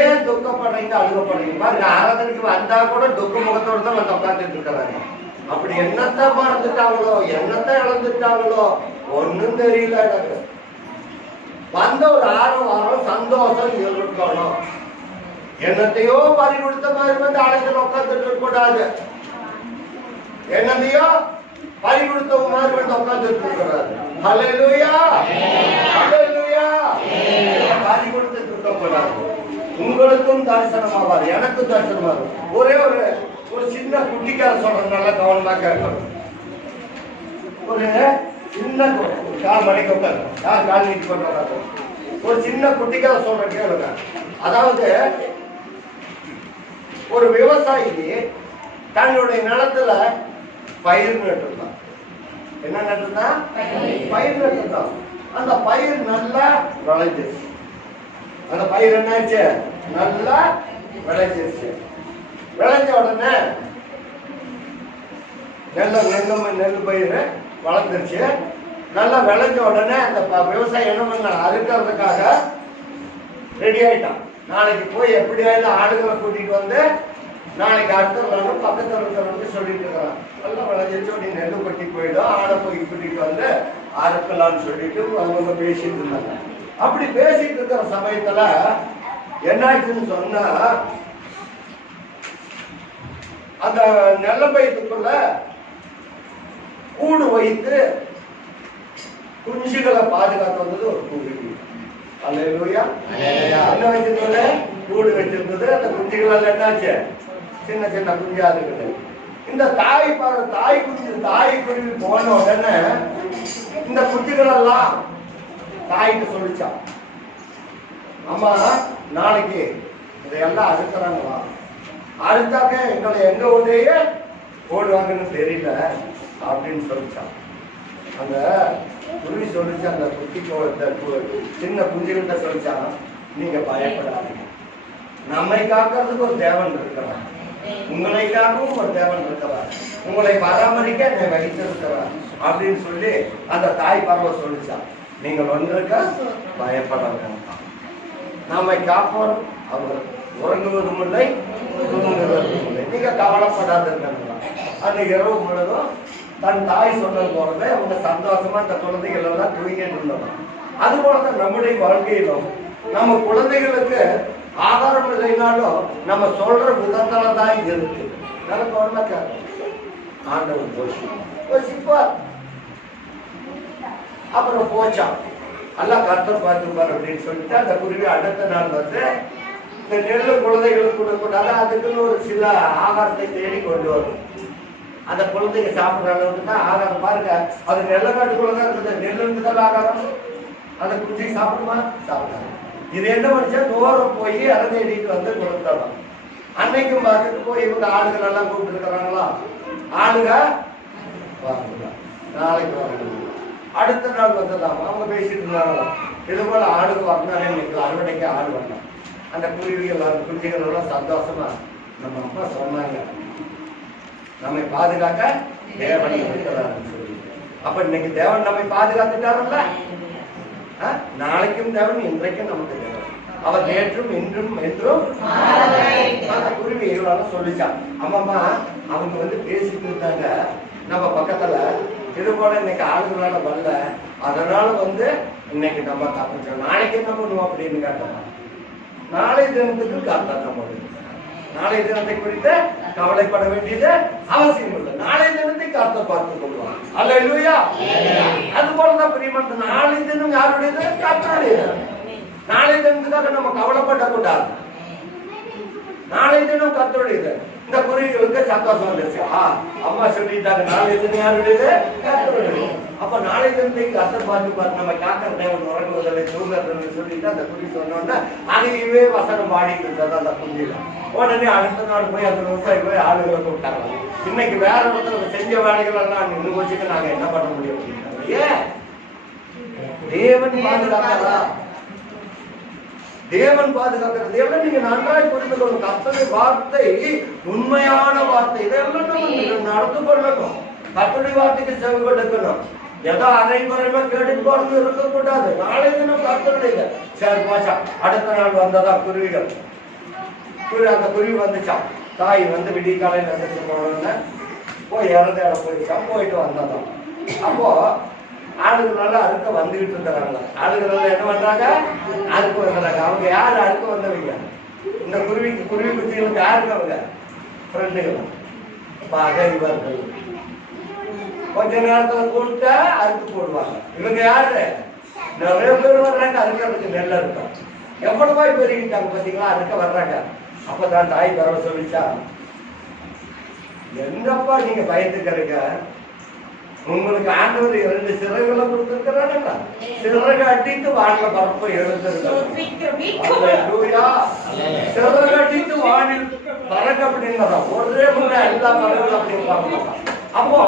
ஏன் துக்கப்படுறீங்க, அழுகப்படுறீங்க? பாருங்க, ஆராதனைக்கு வந்தா கூட துக்க முகத்தோடு தான் வந்து உட்காந்துட்டு இருக்கிறாங்க. அப்படி என்னத்தை மறந்துட்டாங்களோ, என்னத்தை இழந்துட்டாங்களோ ஒன்னும் தெரியல. எனக்கு வந்த ஒரு 6 வாரம் சந்தோஷம் இருக்கணும். என்னத்தையோ பறி கொடுத்த மாதிரி வந்து ஆலயத்தில் உட்காந்துட்டு இருக்க கூடாது. என்னதையோ பறி கொடுத்த மாதிரி வந்து உட்காந்துட்டு இருக்கிறாரு. ஹல்லேலூயா, ஹல்லேலூயா. பறி கொடுத்துட்டு இருக்க கூடாது. உங்களுக்கும் தரிசனமாவார், எனக்கும் தரிசனமாகும். ஒரே ஒரு சின்ன குட்டிக்கார சொல்றது நல்லா கவனமா கேட்கணும். ஒரு சின்ன கால் மணிக்கு உட்காந்து யார் கால் நீட்டி பண்றாங்க. ஒரு சின்ன குட்டிக்கார சொல்ற கேளுங்க. அதாவது ஒரு விவசாயி தன்னுடைய நிலத்துல பயிர் நட்டுருந்தான். என்ன நட்டுருந்தான்? பயிர் நட்டுருந்தான். அந்த பயிர் நல்லா விளைஞ்சிருச்சு. அந்த பயிர் என்னாச்சு? நல்லா விளைஞ்சிருச்சு. விளைஞ்ச உடனே நெல் பயிர் வளர்ந்துருச்சு. நல்லா விளைஞ்ச உடனே அந்த விவசாயி என்ன பண்ண, அறுக்கிறதுக்காக ரெடி ஆயிட்டான். நாளைக்கு போய் எப்படியாவது ஆடுகளை கூட்டிட்டு வந்து நாளைக்கு அடுத்த பக்கத்துல இருக்கிறவங்க சொல்லிட்டு இருக்கிறான். நல்லா விளைஞ்சிருச்சு, அப்படி நெல் கொட்டி போயிடும், ஆடை போய் கூட்டிட்டு வந்து அறுக்கலான்னு சொல்லிட்டு அவங்க பேசிட்டு இருந்தாங்க. அப்படி பேசிட்டு இருக்கிற சமயத்துல என்னாச்சுன்னு சொன்னா, அந்த நெல்ல பயிர்க்குள்ள கூடு வைத்து குஞ்சுகளை பாதுகாத்து வந்தது ஒரு குருவி. அல்லேலூயா. என்ன வச்சிருந்தது? கூடு வச்சிருந்தது. அந்த குஞ்சுகள் என்னாச்சு? சின்ன சின்ன குஞ்சா இருக்குது. இந்த தாய் குருவி போன உடனே இந்த குஞ்சுகள் எல்லாம் தாய்க்கு சொல்லிச்சான், அம்மா நாளைக்கு இதையெல்லாம் அறுக்கிறாங்களா, அறுத்தாக்க எங்களை எங்க உதவியே போடுவாங்கன்னு தெரியல அப்படின்னு சொல்லிச்சான். அந்த குருவி சொல்லிச்சு, அந்த குட்டிக்கு சின்ன குஞ்சுகிட்ட சொல்லிச்சான், நீங்க பயப்படாதீங்க, நம்மை காக்கிறதுக்கு ஒரு தேவன் இருக்கிறார், உங்களை காக்கவும் ஒரு தேவன் இருக்கிறார், உங்களை பராமரிக்க என்னை வைத்திருக்கிறார் அப்படின்னு சொல்லி அந்த தாய் பறவை சொல்லிச்சான். நீங்கள் ஒன்றுக்க பயப்பட வேண்டாம், நம்மை காப்போம், அவர் உறங்குவதும் இல்லை தூங்குவதும் இல்லை, நீங்க கவலைப்படாதுங்க. அந்த இரவு முழுதும் தன் தாய் சொன்னது போலவே அவங்க சந்தோஷமா அந்த குழந்தைகள் எல்லாம் தூங்கிட்டு இருந்தோம். அது போலதான் நம்முடைய வாழ்க்கையிலும் நம்ம குழந்தைகளுக்கு ஆதாரம் இல்லைனாலும் நம்ம சொல்ற விதத்தால தான் இருக்கு. எனக்கு ஒண்ணு ஆண்டவர் போஷிப்பார். அப்புறம் போச்சான், எல்லாம் கர்த்தர் பார்த்துப்பார் அப்படின்னு சொல்லிட்டு அந்த குருவி அடுத்த நாள் வந்து இந்த நெல்லு குழந்தைகளுக்கு கொடுக்கூடாது, அதுக்குன்னு ஒரு சில ஆகாரத்தை தேடி கொண்டு வரும். அந்த குழந்தைங்க சாப்பிடுற அளவுக்கு தான் ஆகாரம். பாருங்க, அது நெல்லக்காட்டுக்குள்ளதான் இருக்குது, நெல்லுக்கு தான் ஆகாரம். அந்த குழந்தைங்க சாப்பிடுமா? சாப்பிடாது. இது என்ன பண்ணிச்சா, தூரம் போய் அறந்தேடிட்டு வந்து கொடுத்துடலாம். அன்னைக்கும் பார்த்துட்டு போய் இவங்க ஆளுகள் எல்லாம் கூப்பிட்டு இருக்கிறாங்களா, ஆளுங்க வாங்க நாளைக்கு வரணும். அடுத்த நாள் வந்துடலாம், அவங்க பேசிட்டு இருந்தாங்களாம், இது போல ஆளுக்கு வரணும், இன்னைக்கு அறுவடைக்கு ஆடு வரணும். அந்த குருவிகள் குஞ்சுகள் எல்லாம் சந்தோஷமா நம்ம அம்மா சொன்னாங்க, நம்மை பாதுகாக்க தேவன் இருக்கிறாருன்னு சொல்லி. அப்ப இன்னைக்கு தேவன் நம்மை பாதுகாத்துட்டாருல்ல, நாளைக்கும் தேவன், இன்றைக்கும் நமக்கு தேவன். அவர் நேற்றும் இன்றும் என்றும். அந்த குருவி சொல்லிச்சான், அம்மாமா அவங்க வந்து பேசிட்டு இருந்தாங்க நம்ம பக்கத்துல, இது போல இன்னைக்கு ஆளுங்களால வரல, அதனால வந்து இன்னைக்கு நம்ம காப்பிச்சோம், நாளைக்கு என்ன பண்ணுவோம் அப்படின்னு கேட்டோம். நாளை தினத்துக்கு காத்தா நம்ம நாளை தினத்தை குறித்து கவலைப்பட வேண்டியது அவசியம் இல்லை. நாளை தினத்தை காத்த பார்த்துக் கொள்வான். அல்லேலூயா. அது போலதான் பிரியமான நாளை தினம் யாருடையது? கர்த்தருடையது. நாளை தினத்துக்காக நம்ம கவலைப்படக்கூடாது. நாளை தினம் கர்த்தருடையது. இந்த குருவிகளுக்கு சந்தோஷம் வந்துருச்சு, அம்மா சொல்லிட்டாங்க நாளை தினம் யாருடையது? கர்த்தருடையது. அப்ப நாளை தினத்தை கர்த்தர் பார்த்து நம்ம காக்கிற தேவன் உறங்குவதில்லை தூங்குறதுன்னு சொல்லிட்டு அந்த குருவி சொன்னோன்னா அதையுமே வசனம் பாடிட்டு இருந்தது அந்த குஞ்சில. உடனே அடுத்த நாள் போய் அந்த விவசாயி போய் ஆளுகளை கூப்பிட்டாங்க. இன்னைக்கு வேற இடத்துல செஞ்ச வேலைகள் எல்லாம் நின்று வச்சுட்டு நாங்க என்ன பண்ண முடியும்? ஏன் தேவன் பாதுகாக்கிறா? தேவன் பாதுகாக்கிறது எவ்வளவு நீங்க நன்றாய் புரிந்து கொள்ளும். கர்த்தருடைய வார்த்தை உண்மையான வார்த்தை, இதெல்லாம் நம்ம நடந்து கொள்ளணும். கர்த்தருடைய வார்த்தைக்கு செவி கொடுக்கணும். ஏதோ அரைக்குறைமா கேட்டுட்டு போறது இருக்கக்கூடாது. நாளை தினம் கர்த்தருடைய சரி போச்சா. அடுத்த நாள் வந்ததா குருவிகள். அந்த குருவி வந்துச்சான். தாய் வந்து விடிய காலையில் வந்துட்டு போனோன்னு போய் இறந்த இடம் போயிடுச்சான். போயிட்டு வந்ததான். அப்போ ஆளுங்களால அறுக்க வந்துகிட்டு இருக்கிறாங்க. ஆளுங்களால என்ன பண்றாங்க? அறுக்க வந்துடுறாங்க. அவங்க யாரு அறுக்க வந்தவங்க? இந்த குருவி குச்சிகளுக்கு யாருக்கு அவங்க ஃப்ரெண்டுகள் பகைவர்கள். கொஞ்ச நேரத்துல கூப்பிட்டா அறுத்து போடுவாங்க. இவங்க யாரு? நிறைய பேர் வர்றாங்க அறுக்கிறதுக்கு. நெல் அறுக்கும் எவ்வளவா பெருகிட்டாங்க பாத்தீங்களா? அறுக்க வர்றாங்க. அப்பதான் தாய் தர சொல்லிச்சா, என்னப்பா நீங்க பயந்துக்கிறீங்க? உங்களுக்கு ஆண்டவர் 2 சிறகுகளை கொடுத்திருக்கிறாங்க. சிறகு அடித்து வானில பரப்ப எழுந்திருக்கிறாங்க. சிறகு அடித்து வானில் பறக்க அப்படின்னா ஒரே முறை எல்லா பறவைகளும் அப்படின்னு பார்க்க. அப்போ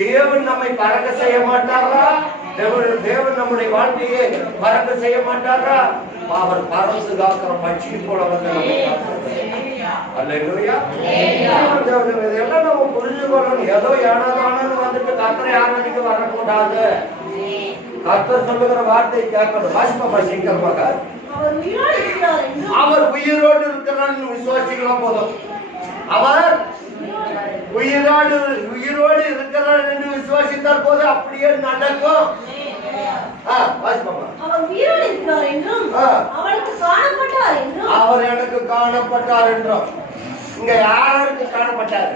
தேவன் நம்மை பறக்க செய்ய மாட்டாரா? தேவன் நம்முடைய வாழ்க்கையை பறக்க செய்ய மாட்டாரா? அவர் பறந்து காக்கிற பட்சி போல வந்து இதெல்லாம் நம்ம புரிஞ்சு கொள்ளணும். ஏதோ ஏனதானு வந்துட்டு கர்த்தரை ஆராதிக்க வரக்கூடாது. கர்த்தர் சொல்லுகிற வார்த்தை கேட்கணும். வாசிப்பா சீக்கிரமாக. அவர் உயிரோடு இருக்கிறார் விசுவாசிக்கலாம் போதும். அவர் உயிரோடு இருக்கிறார் என்று விசுவாசித்தால் போது அப்படியே நடக்கும். அவர் எனக்கு காணப்பட்டார் என்றும். இங்க யாருக்கு காணப்பட்டாரு?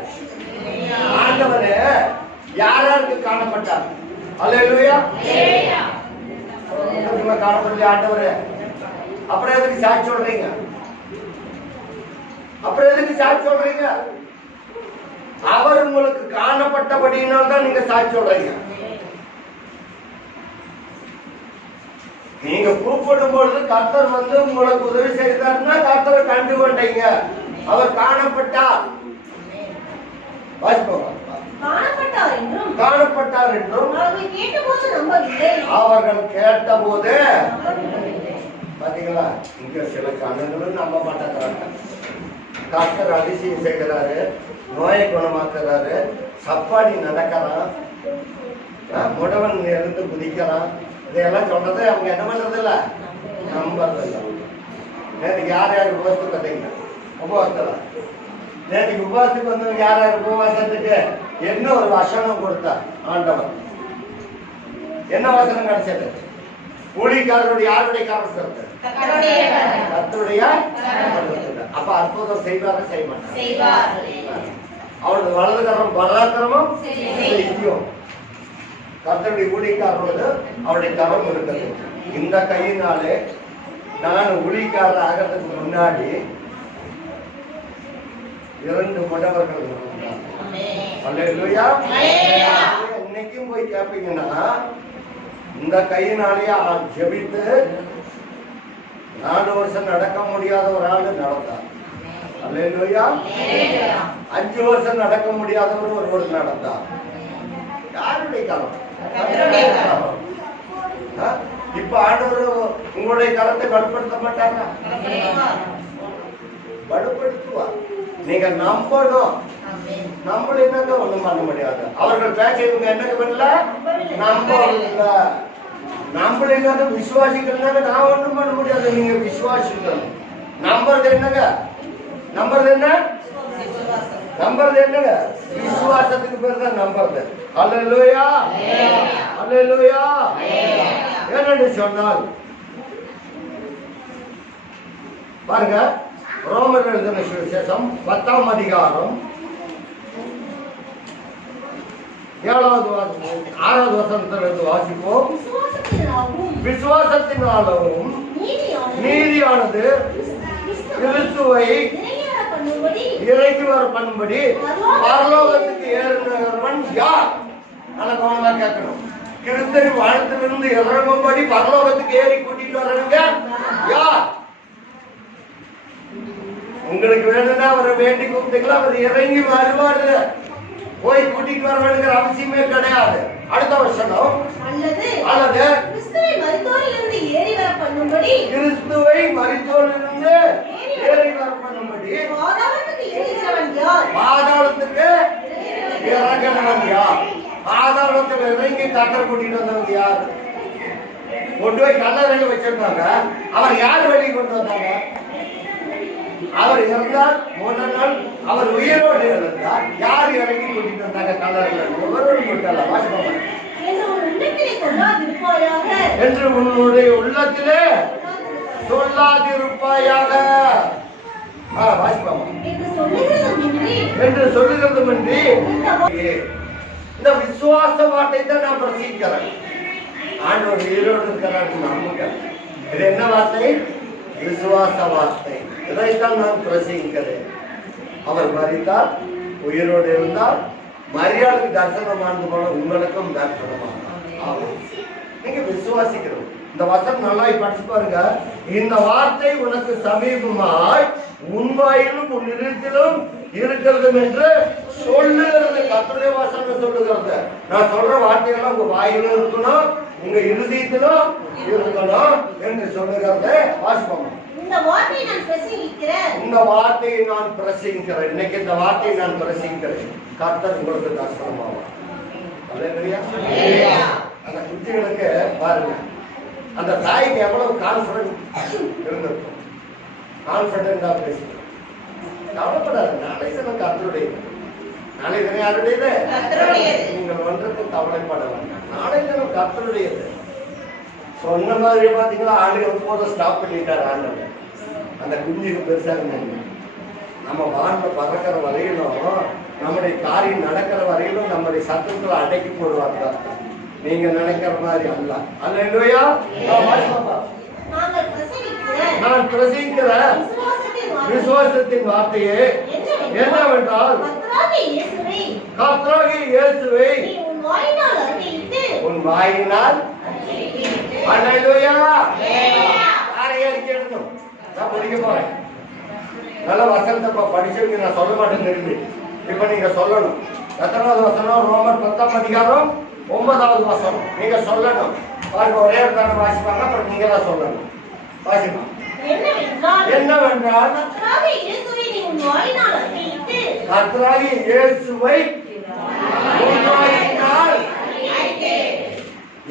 ஆண்டவரே யாருக்கு காணப்பட்டார்? அல்லேலூயா. காணப்படல ஆண்டவரே. அப்புறம் எதுக்கு சாட்சி சொல்றீங்க? அவர் உங்களுக்கு காணப்பட்டபடியினால் தான் நீங்க சாட்சி சொல்றீங்க. நீங்க கூப்பிடும் பொழுது கர்த்தர் வந்து உங்களுக்கு உதவி செய்தார்னா கர்த்தரை கண்டு கொண்டீங்க. அவர் காணப்பட்டார். காணப்பட்டார் என்றும் அவர்கள் கேட்டபோது பாத்தீங்களா? இங்க சில கண்ணுங்களும் நம்ப மாட்டேங்கிறாங்க. கர்த்தர் அதிசயம் செய்கிறாரு, நோயை குணமாக்குறாரு, சப்பாடி நடக்கிறான், முடவன் இருந்து குதிக்கிறான். இதெல்லாம் சொல்றது அவங்க என்ன பண்றது இல்ல, நம்புறது இல்லை. நேற்றுக்கு யார் யார் உபவாசத்துக்கு பார்த்தீங்க? உபவாசத்துல நேற்றுக்கு உபவாசத்துக்கு வந்தவங்க யார் யார் உபவாசத்துக்கு என்ன ஒரு வசனம் கொடுத்தார் ஆண்டவர்? என்ன வசனம் கிடைச்சது? ஊழியக்காரருடைய யாருடைய கரத்தை? கர்த்தருடைய. அப்ப அற்புதம் செய்வார செய்ய மாட்டார். அவரது வலது கரம் பராக்கிரமம் செய்யும். கர்த்தருடைய ஊழியக்காரரோடு அவருடைய கரம் இருக்கிறது. இந்த கையினாலே நான் ஊழியக்காரர் ஆகிறதுக்கு முன்னாடி 2 முடவர்கள் இன்னைக்கும் போய் கேட்பீங்கன்னா இந்த கையினாலேயே ஜெபித்து 4 வருஷம் நடக்க முடியாத ஒரு ஆளு நடந்தார். அல்லேலூயா. 5 வருஷம் நடக்க முடியாதவர் ஒருவர் நடந்தார். யாருடைய கரம்? இப்ப ஆண்டவர் உங்களுடைய கரத்தை வலுப்படுத்த மாட்டாங்க, வலுப்படுத்துவார். நீங்க நம்பணும். நம்மளுக்கு ஒண்ணும் பண்ண முடியாது. அவர்கள் பேச்ச இவங்க என்னக்கு பண்ணல, நம்பல. நம்மளுக்கு விசுவாசிக்கிறாங்க. நான் ஒண்ணும் பண்ண முடியாது. நீங்க விசுவாசிக்கணும். நம்புறது என்னங்க? நம்புறது என்னங்க? விசுவாசத்துக்கு பேர் தான் நம்புறது. அல்லேலூயா, அல்லேலூயா. ஏனென்று சொன்னால் பாருங்க, ரோமர் எழுதின சுவிசேஷம் 10ஆம் அதிகாரம் 6வது வசனத்திலிருந்து வாசிப்போம். விசுவாசத்தினாலும் நீதியானது கிறிஸ்துவை இறங்கி வர பண்ணும்படி பரலோகத்துக்கு ஏறினவன் யார்? நல்ல கவனமா கேட்கணும். கிறிஸ்துவை வாழ்த்திலிருந்து இறங்கும்படி பரலோகத்துக்கு ஏறி கூட்டிட்டு வர்றவங்க யார்? உங்களுக்கு வேணும்னா அவரை வேண்டி கூப்பிட்டீங்களா? அவர் இறங்கி வருவாரு. போய் கூட்டிட்டு வர வேணுங்கிற அவசியமே கிடையாது. அடுத்த வசனம், அல்லது கிறிஸ்துவை மரித்தோரிலிருந்து ஏறி வர பண்ணும்படி பாதாளத்துக்கு இறங்கினவன் யார்? ஆதாரத்தில் இறங்கி கத்தர் கூட்டிட்டு வந்தவங்க யாரு? கொண்டு போய் கல்லறையில வச்சிருந்தாங்க. அவர் யார் வெளியே கொண்டு வந்தாங்க? அவர் இறந்தார், முதல் நாள் அவர் உயிரோடு இருந்தார். யார் இறங்கி கூட்டிட்டு வந்தாங்க கல்லறையில? ஒவ்வொருவரும் கொண்டாடல. வாசிப்பாங்க. என்று உன்னுடைய உள்ளத்திலே சொல்லாதிருப்பாயாக. வாசிப்பாங்க. என்று சொல்லுகிறதுமின்றி இந்த விசுவாச வார்த்தை தான் நான் பிரசிக்கிறேன். ஆண்டவர் உயிரோடு இருக்கிறார் நம்புங்க. இது என்ன வார்த்தை? விசுவாச வார்த்தை. இதைத்தான் நான் பிரசிக்கிறேன். அவர் மரித்தார், உயிரோடு இருந்தார். மரியாதைக்கு தரிசனமானது போல உங்களுக்கும் தரிசனமான. நீங்க விசுவாசிக்கிறோம். இந்த வசனம் நல்லா படிச்சு பாருங்க. இந்த வார்த்தை உனக்கு சமீபமாய் உன் வாயிலும் உன் இருத்திலும் இருக்கிறது என்று சொல்லுகிறது. கர்த்தருடைய வசனம் சொல்லுகிறது. நான் சொல்ற வார்த்தையெல்லாம் உங்க வாயிலும் இருக்கணும், உங்க இருதயத்திலும் இருக்கணும் என்று சொல்லுகிறது. வாசிப்போம். இந்த வார்த்தையை நான் பிரசங்கிக்கிறேன். இன்னைக்கு இந்த வார்த்தையை நான் பிரசங்கிக்கிறேன். கர்த்தர் உங்களுக்கு தரிசனமாகும். அந்த குட்டிகளுக்கு பாருங்க, அந்த தாய்க்கு எவ்வளவு கான்பிடன்ட் இருந்திருக்கும். கான்பிடண்டா பேசுறேன். கவலைப்படாது. நாளை தினம் கர்த்தருடையது. நாளை தினம் யாருடையது? நீங்கள் ஒன்றுக்கு கவலைப்பட வேண்டாம். நாளை தினம் கர்த்தருடையது. சொன்ன மாதிரி பாத்தீங்களா, ஆண்டு போதும் ஸ்டாப் பண்ணிட்டாரு ஆண்டவர். அந்த குஞ்சுக்கு பெருசாக நம்ம வான்ல பறக்கிற வரையிலும், நம்முடைய காரியம் நடக்கிற வரையிலும் நம்முடைய சத்தத்துல அடக்கி போடுவாங்க. நீங்க நினைக்கிற மாதிரி அல்ல. அல்லேலூயா. நான் பிரசங்கிக்கிற விசுவாசத்தின் வார்த்தையே என்னவென்றால், கர்த்தராகிய இயேசுவை உன் வாயினால். அல்லேலூயா. நான் படிக்க போறேன். நல்ல வசனத்தை படிச்சவங்க நான் சொல்ல மாட்டேன் திரும்பி. இப்ப நீங்க சொல்லணும். எத்தனாவது வசனம்? ரோமர் 10ஆம் அதிகாரம் 9வது வசனம். நீங்க சொல்லணும். பாருங்க, ஒரே ஒரு தானே வாசிப்பாங்க, அப்புறம் நீங்க தான் சொல்லணும். வாசிப்பாங்க. என்னவென்றால், கர்த்தராகிய இயேசுவை உன் வாயினால் அறிக்கையிட்டு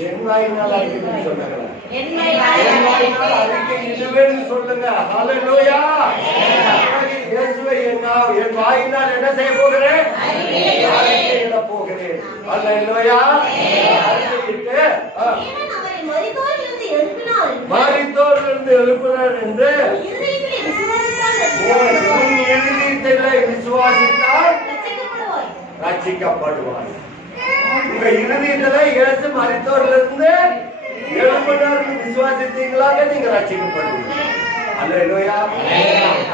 என் வாயினால் அறிக்கையிட்டு சொன்னாங்க. என் வாயினால் அறிக்கையிடுவேன்னு சொல்லுங்க. ஹல்லேலூயா. இயேசுவை என் வாயினால் என்ன செய்ய போகிறேன்? அறிக்கையிட போகிறேன். ஹல்லேலூயா. அறிக்கையிட்டு மரித்தோரிலிருந்து எழுப்பினார் என்று விசுவாசித்தால் ரட்சிக்கப்படுவார். உங்க இருதயத்துல இயேசு மரித்தோரிலிருந்து எழுப்பினார் விசுவாசித்தீங்களாக நீங்க ரட்சிக்கப்படுவீங்க. அல்லேலூயா.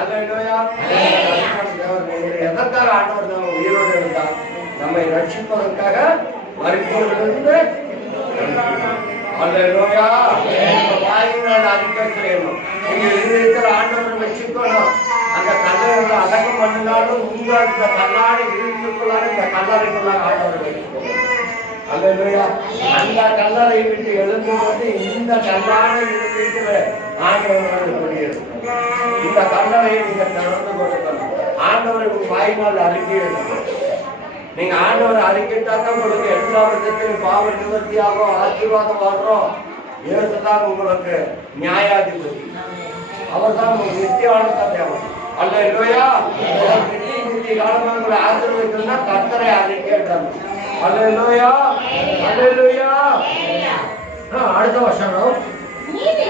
அல்லேலூயா. எதற்காக ஆண்டவர் நம்ம உயிரோடு இருந்தார்? நம்மை ரட்சிப்பதற்காக மரித்தோரிலிருந்து. அல்லேலூயா. வாயினால் அறிக்கை செய்யணும். நீங்க இருக்கிற ஆண்டவரை வச்சுக்கணும். அந்த கல்லறைகளை அடக்கம் பண்ணினாலும் உங்க இந்த கல்லாடை இருந்துக்குள்ளார இந்த கல்லறைக்குள்ளார ஆண்டவரை வைத்துக்கணும். அல்லேலூயா. அந்த கல்லறை விட்டு எழுந்தும்போது இந்த கல்லாட இருந்துட்டு ஆண்டவரோடு குடியிருக்கும். இந்த கல்லறையை நீங்க திறந்து கொடுக்கணும். ஆண்டவரை வாயினால் அறிக்கை எடுக்கணும். நீங்க ஆண்டவரை அறிக்கைட்டாக்க உங்களுக்கு எல்லா விதத்திலும் பாவ நிவர்த்தியாகும், ஆசீர்வாதம் வர்றோம். இயேசுதான் உங்களுக்கு நியாயாதிபதி. அவர் தான் உங்களுக்கு நித்தியானந்த தேவன். அல்லேலூயா. நித்திய காலமாக உங்களை ஆசீர்வதிக்கணும்னா கர்த்தரை அறிக்கையிடணும். அல்லேலூயா. அல்லேலூயா. அடுத்த வசனம். நீதி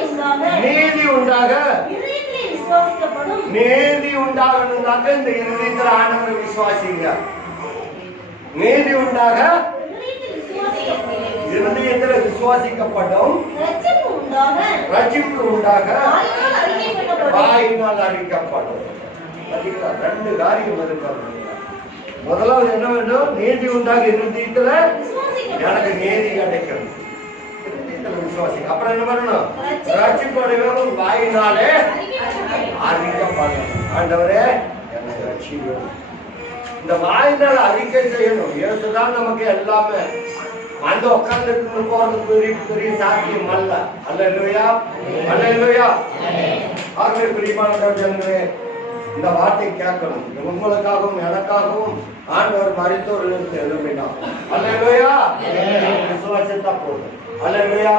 உண்டாக. நீதி உண்டாகணும்னாக்க இந்த இருதயத்தில் ஆண்டவரை விசுவாசிங்க. நீதி உண்டாக இருதயத்தில் விசுவாசிக்கப்படும். ரட்சிப்பு உண்டாக வாயினால் அறிக்கப்படும். ரெண்டு காரியம் இருக்கிறது. முதலாவது என்ன வேண்டும்? நீதி உண்டாக இருதயத்துல எனக்கு நீதி கிடைக்கும். விசுவாசி. அப்புறம் என்ன பண்ணணும்? ரட்சிப்படையும் வாயினாலே அறிக்கப்படும். ஆண்டவரே எனக்கு ரட்சியும். இந்த வாயினால் அறிக்கை செய்யணும். இயேசுதான் நமக்கு எல்லாமே. அந்த உட்கார்ந்து போறது பெரிய சாத்தியம் அல்ல. அல்லேலூயா. அல்லேலூயா. ஆகவே பிரியமான ஜனங்களே, இந்த வார்த்தை கேட்கணும். உங்களுக்காகவும் எனக்காகவும் ஆண்டவர் மரித்தோரிலிருந்து எழுப்பினார். அல்லேலூயா. விசுவாசித்தா போதும். அல்லேலூயா.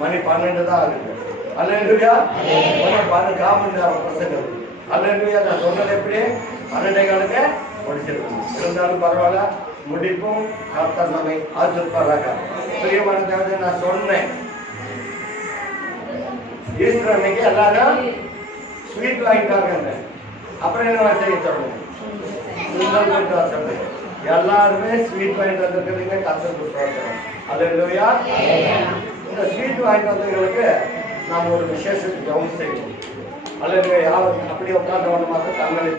மணி 12 தான் இருக்கு. அல்லேலூயா. பசங்க அல்லேலூயா. நான் சொன்னது எப்படி 12 முடிச்சிருக்கணும். இருந்தாலும் பரவாயில்ல, முடிப்பும் கர்த்தர் நம்மை ஆசீர்வதிப்பாராக. பிரியமான தேவனே, நான் சொன்னேன் ஈஸ்டர் அன்னைக்கு எல்லாரும் ஸ்வீட் வாங்கிட்டாங்க. அப்புறம் என்ன செய்ய சொல்றேன், எல்லாருமே ஸ்வீட் வாங்கிட்டு வந்துருக்கிறீங்க. கர்த்தர் கொடுத்துருக்கிறோம். அல்லேலூயா. இந்த ஸ்வீட் வாங்கிட்டு வந்தவங்களுக்கு நாம் ஒரு விசேஷத்துக்கு ஜெபம் செய்வோம். அல்லேலூயா. யாரும் அப்படி உட்கார்ந்து மாத்திரம் தங்களை